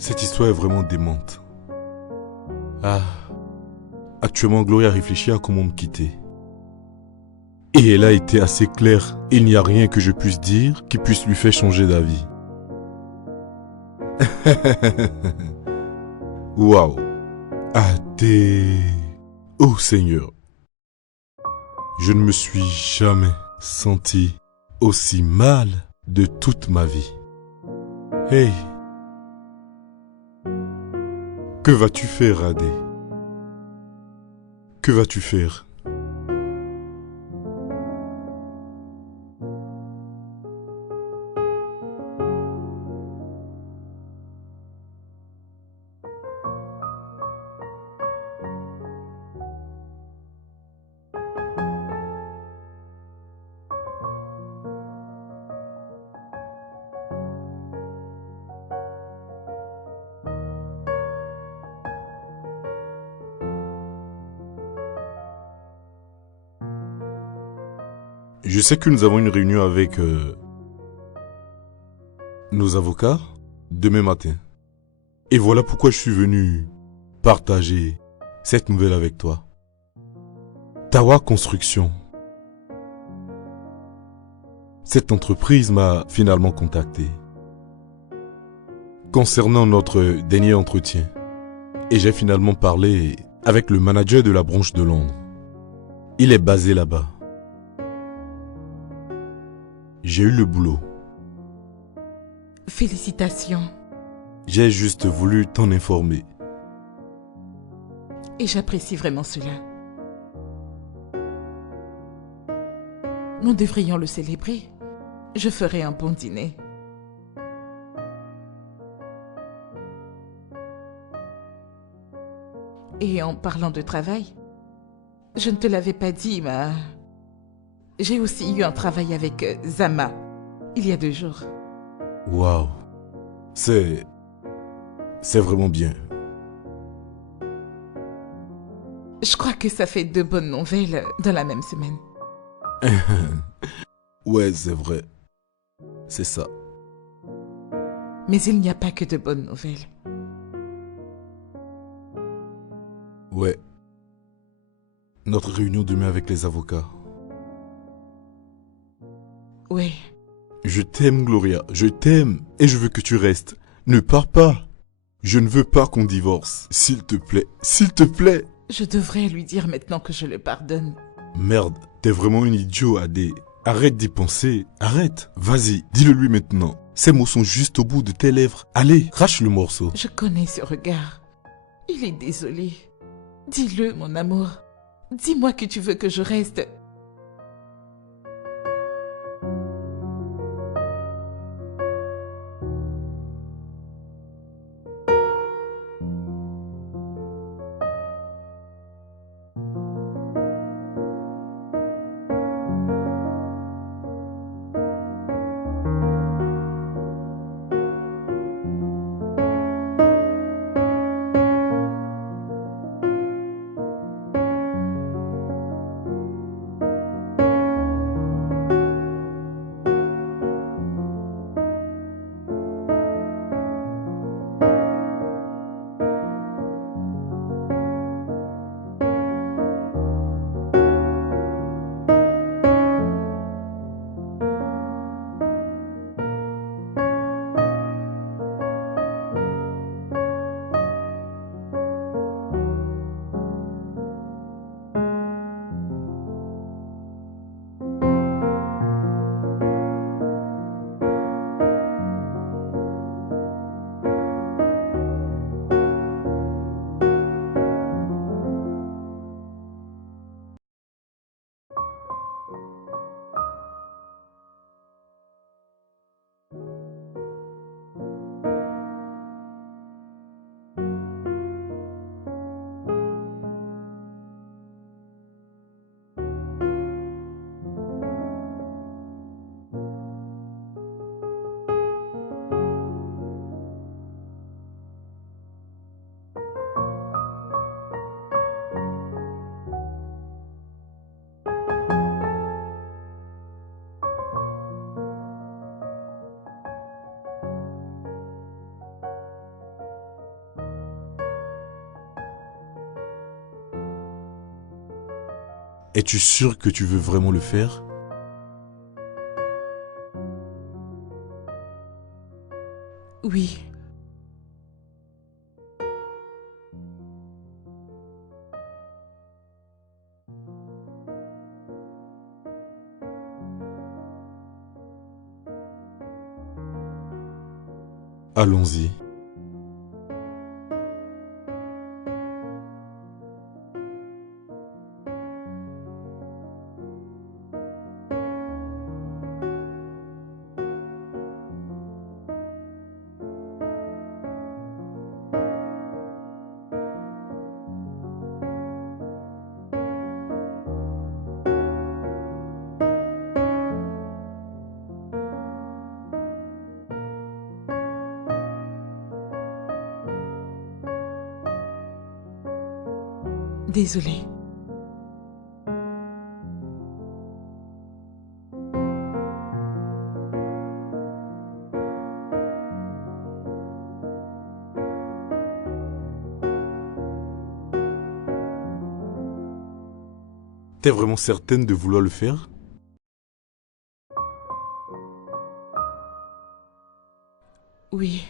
Cette histoire est vraiment démente. Ah. Actuellement, Gloria réfléchit à comment me quitter. Et elle a été assez claire. Il n'y a rien que je puisse dire qui puisse lui faire changer d'avis. Waouh. Adé. Oh Seigneur. Je ne me suis jamais senti aussi mal de toute ma vie. Hey. Que vas-tu faire, Adé? Que vas-tu faire? Je sais que nous avons une réunion avec nos avocats demain matin. Et voilà pourquoi je suis venu partager cette nouvelle avec toi. Tawa Construction. Cette entreprise m'a finalement contacté concernant notre dernier entretien. Et j'ai finalement parlé avec le manager de la branche de Londres. Il est basé là-bas. J'ai eu le boulot. Félicitations. J'ai juste voulu t'en informer. Et j'apprécie vraiment cela. Nous devrions le célébrer. Je ferai un bon dîner. Et en parlant de travail, je ne te l'avais pas dit, mais j'ai aussi eu un travail avec Zama, il y a 2 jours. Waouh. C'est vraiment bien. Je crois que ça fait 2 bonnes nouvelles dans la même semaine. Ouais, c'est vrai. C'est ça. Mais il n'y a pas que de bonnes nouvelles. Ouais. Notre réunion demain avec les avocats. Oui. Je t'aime, Gloria. Je t'aime. Et je veux que tu restes. Ne pars pas. Je ne veux pas qu'on divorce. S'il te plaît. S'il te plaît. Je devrais lui dire maintenant que je le pardonne. Merde. T'es vraiment un idiot, Adé. Arrête d'y penser. Arrête. Vas-y. Dis-le lui maintenant. Ces mots sont juste au bout de tes lèvres. Allez, crache le morceau. Je connais ce regard. Il est désolé. Dis-le, mon amour. Dis-moi que tu veux que je reste. Es-tu sûr que tu veux vraiment le faire? Oui. Allons-y. Désolée. T'es vraiment certaine de vouloir le faire? Oui.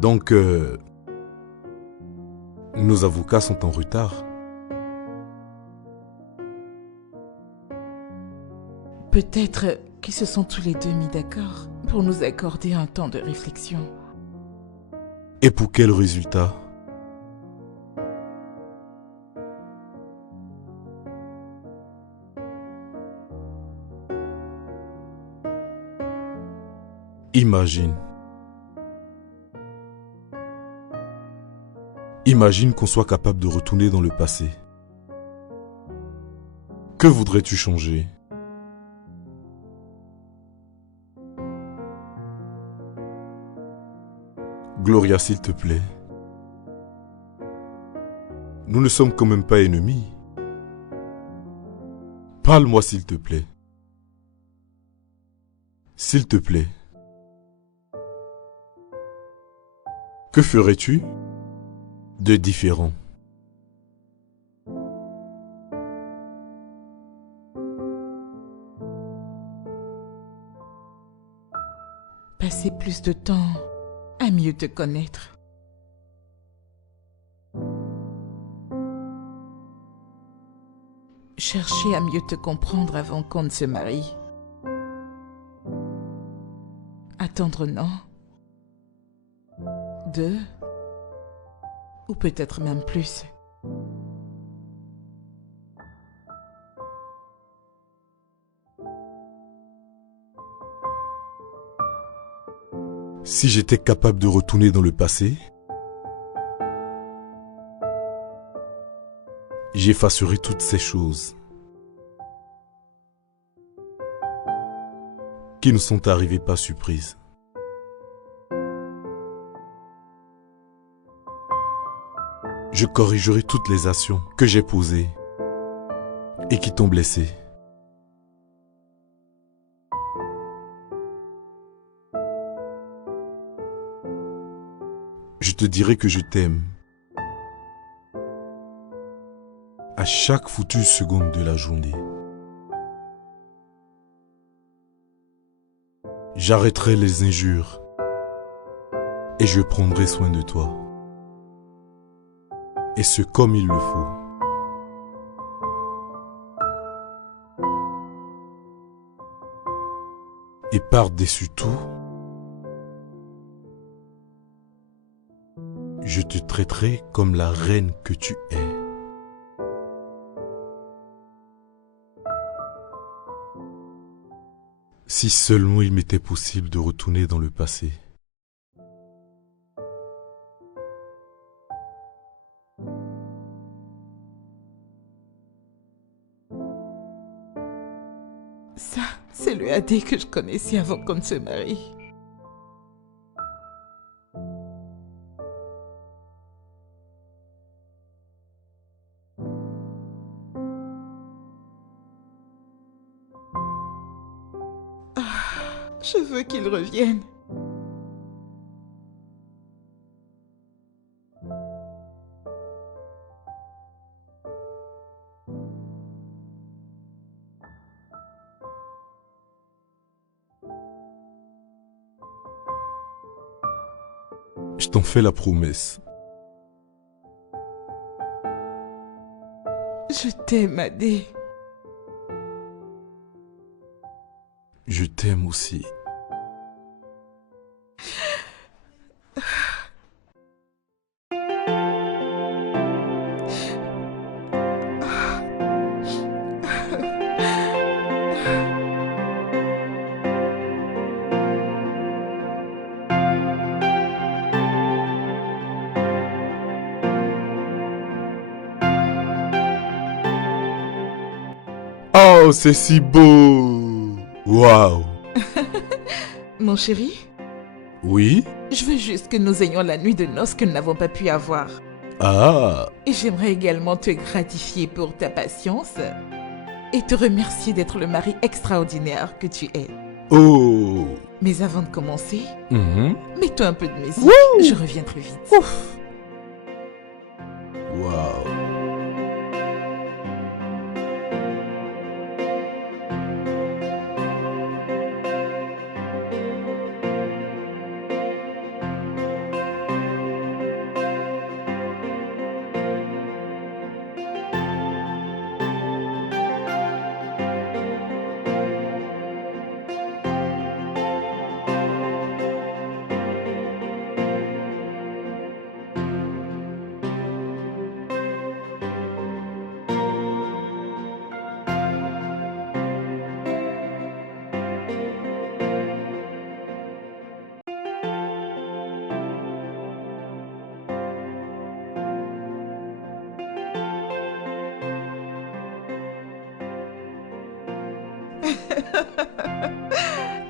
Donc, nos avocats sont en retard. Peut-être qu'ils se sont tous les deux mis d'accord pour nous accorder un temps de réflexion. Et pour quel résultat? Imagine. Imagine qu'on soit capable de retourner dans le passé. Que voudrais-tu changer? Gloria, s'il te plaît. Nous ne sommes quand même pas ennemis. Parle-moi, s'il te plaît. S'il te plaît. Que ferais-tu de différent? Passer plus de temps à mieux te connaître. Chercher à mieux te comprendre avant qu'on ne se marie. Attendre un an, 2, ou peut-être même plus. Si j'étais capable de retourner dans le passé, j'effacerais toutes ces choses qui ne sont arrivées pas surprises. Je corrigerai toutes les actions que j'ai posées et qui t'ont blessé. Je te dirai que je t'aime à chaque foutue seconde de la journée. J'arrêterai les injures et je prendrai soin de toi. Et ce comme il le faut. par-dessus tout, je te traiterai comme la reine que tu es. Si seulement il m'était possible de retourner dans le passé. Ça, c'est le AD que je connaissais avant qu'on ne se marie. Je veux qu'il revienne. Je t'en fais la promesse. Je t'aime, Adé. Je t'aime aussi. Oh, c'est si beau! Waouh! Mon chéri, Oui? je veux juste que nous ayons la nuit de noces que nous n'avons pas pu avoir. Ah! Et j'aimerais également te gratifier pour ta patience et te remercier d'être le mari extraordinaire que tu es. Oh! Mais avant de commencer, Mhm. mets-toi un peu de musique. Je reviens très vite. Ouf! Waouh!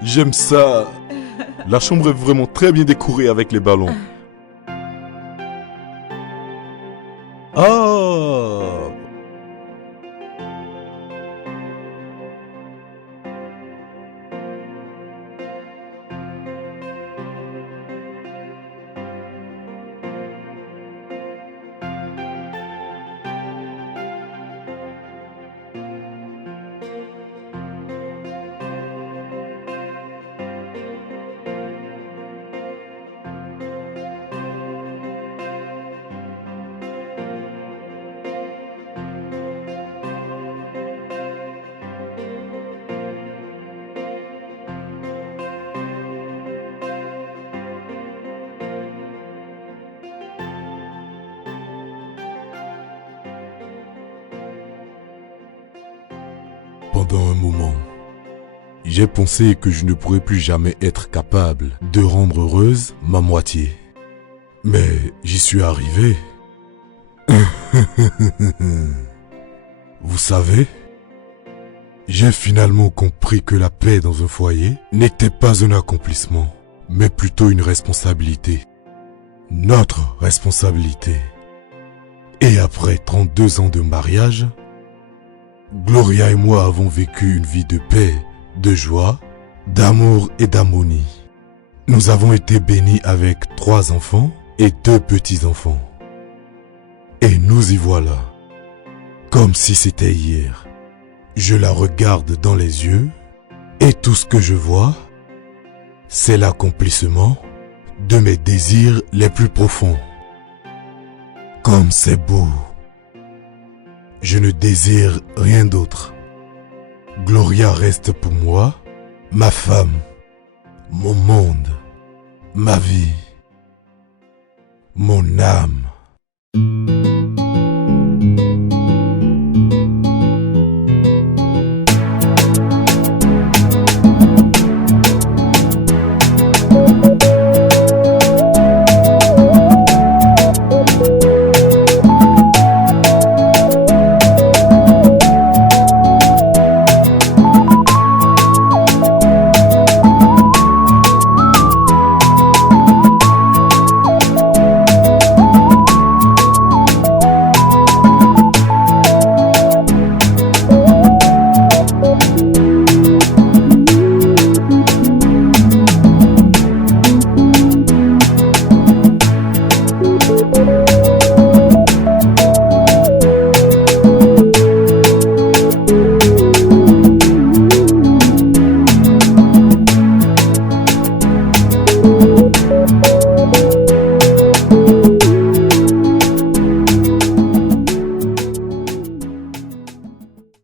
J'aime ça. La chambre est vraiment très bien décorée avec les ballons. Ah! Pendant un moment, j'ai pensé que je ne pourrais plus jamais être capable de rendre heureuse ma moitié. Mais j'y suis arrivé. Vous savez, j'ai finalement compris que la paix dans un foyer n'était pas un accomplissement, mais plutôt une responsabilité. Notre responsabilité. Et après 32 ans de mariage, Gloria et moi avons vécu une vie de paix, de joie, d'amour et d'harmonie. Nous avons été bénis avec 3 enfants et 2 petits-enfants. Et nous y voilà, comme si c'était hier. Je la regarde dans les yeux et tout ce que je vois, c'est l'accomplissement de mes désirs les plus profonds. Comme c'est beau. Je ne désire rien d'autre. Gloria reste pour moi ma femme mon monde, ma vie, mon âme.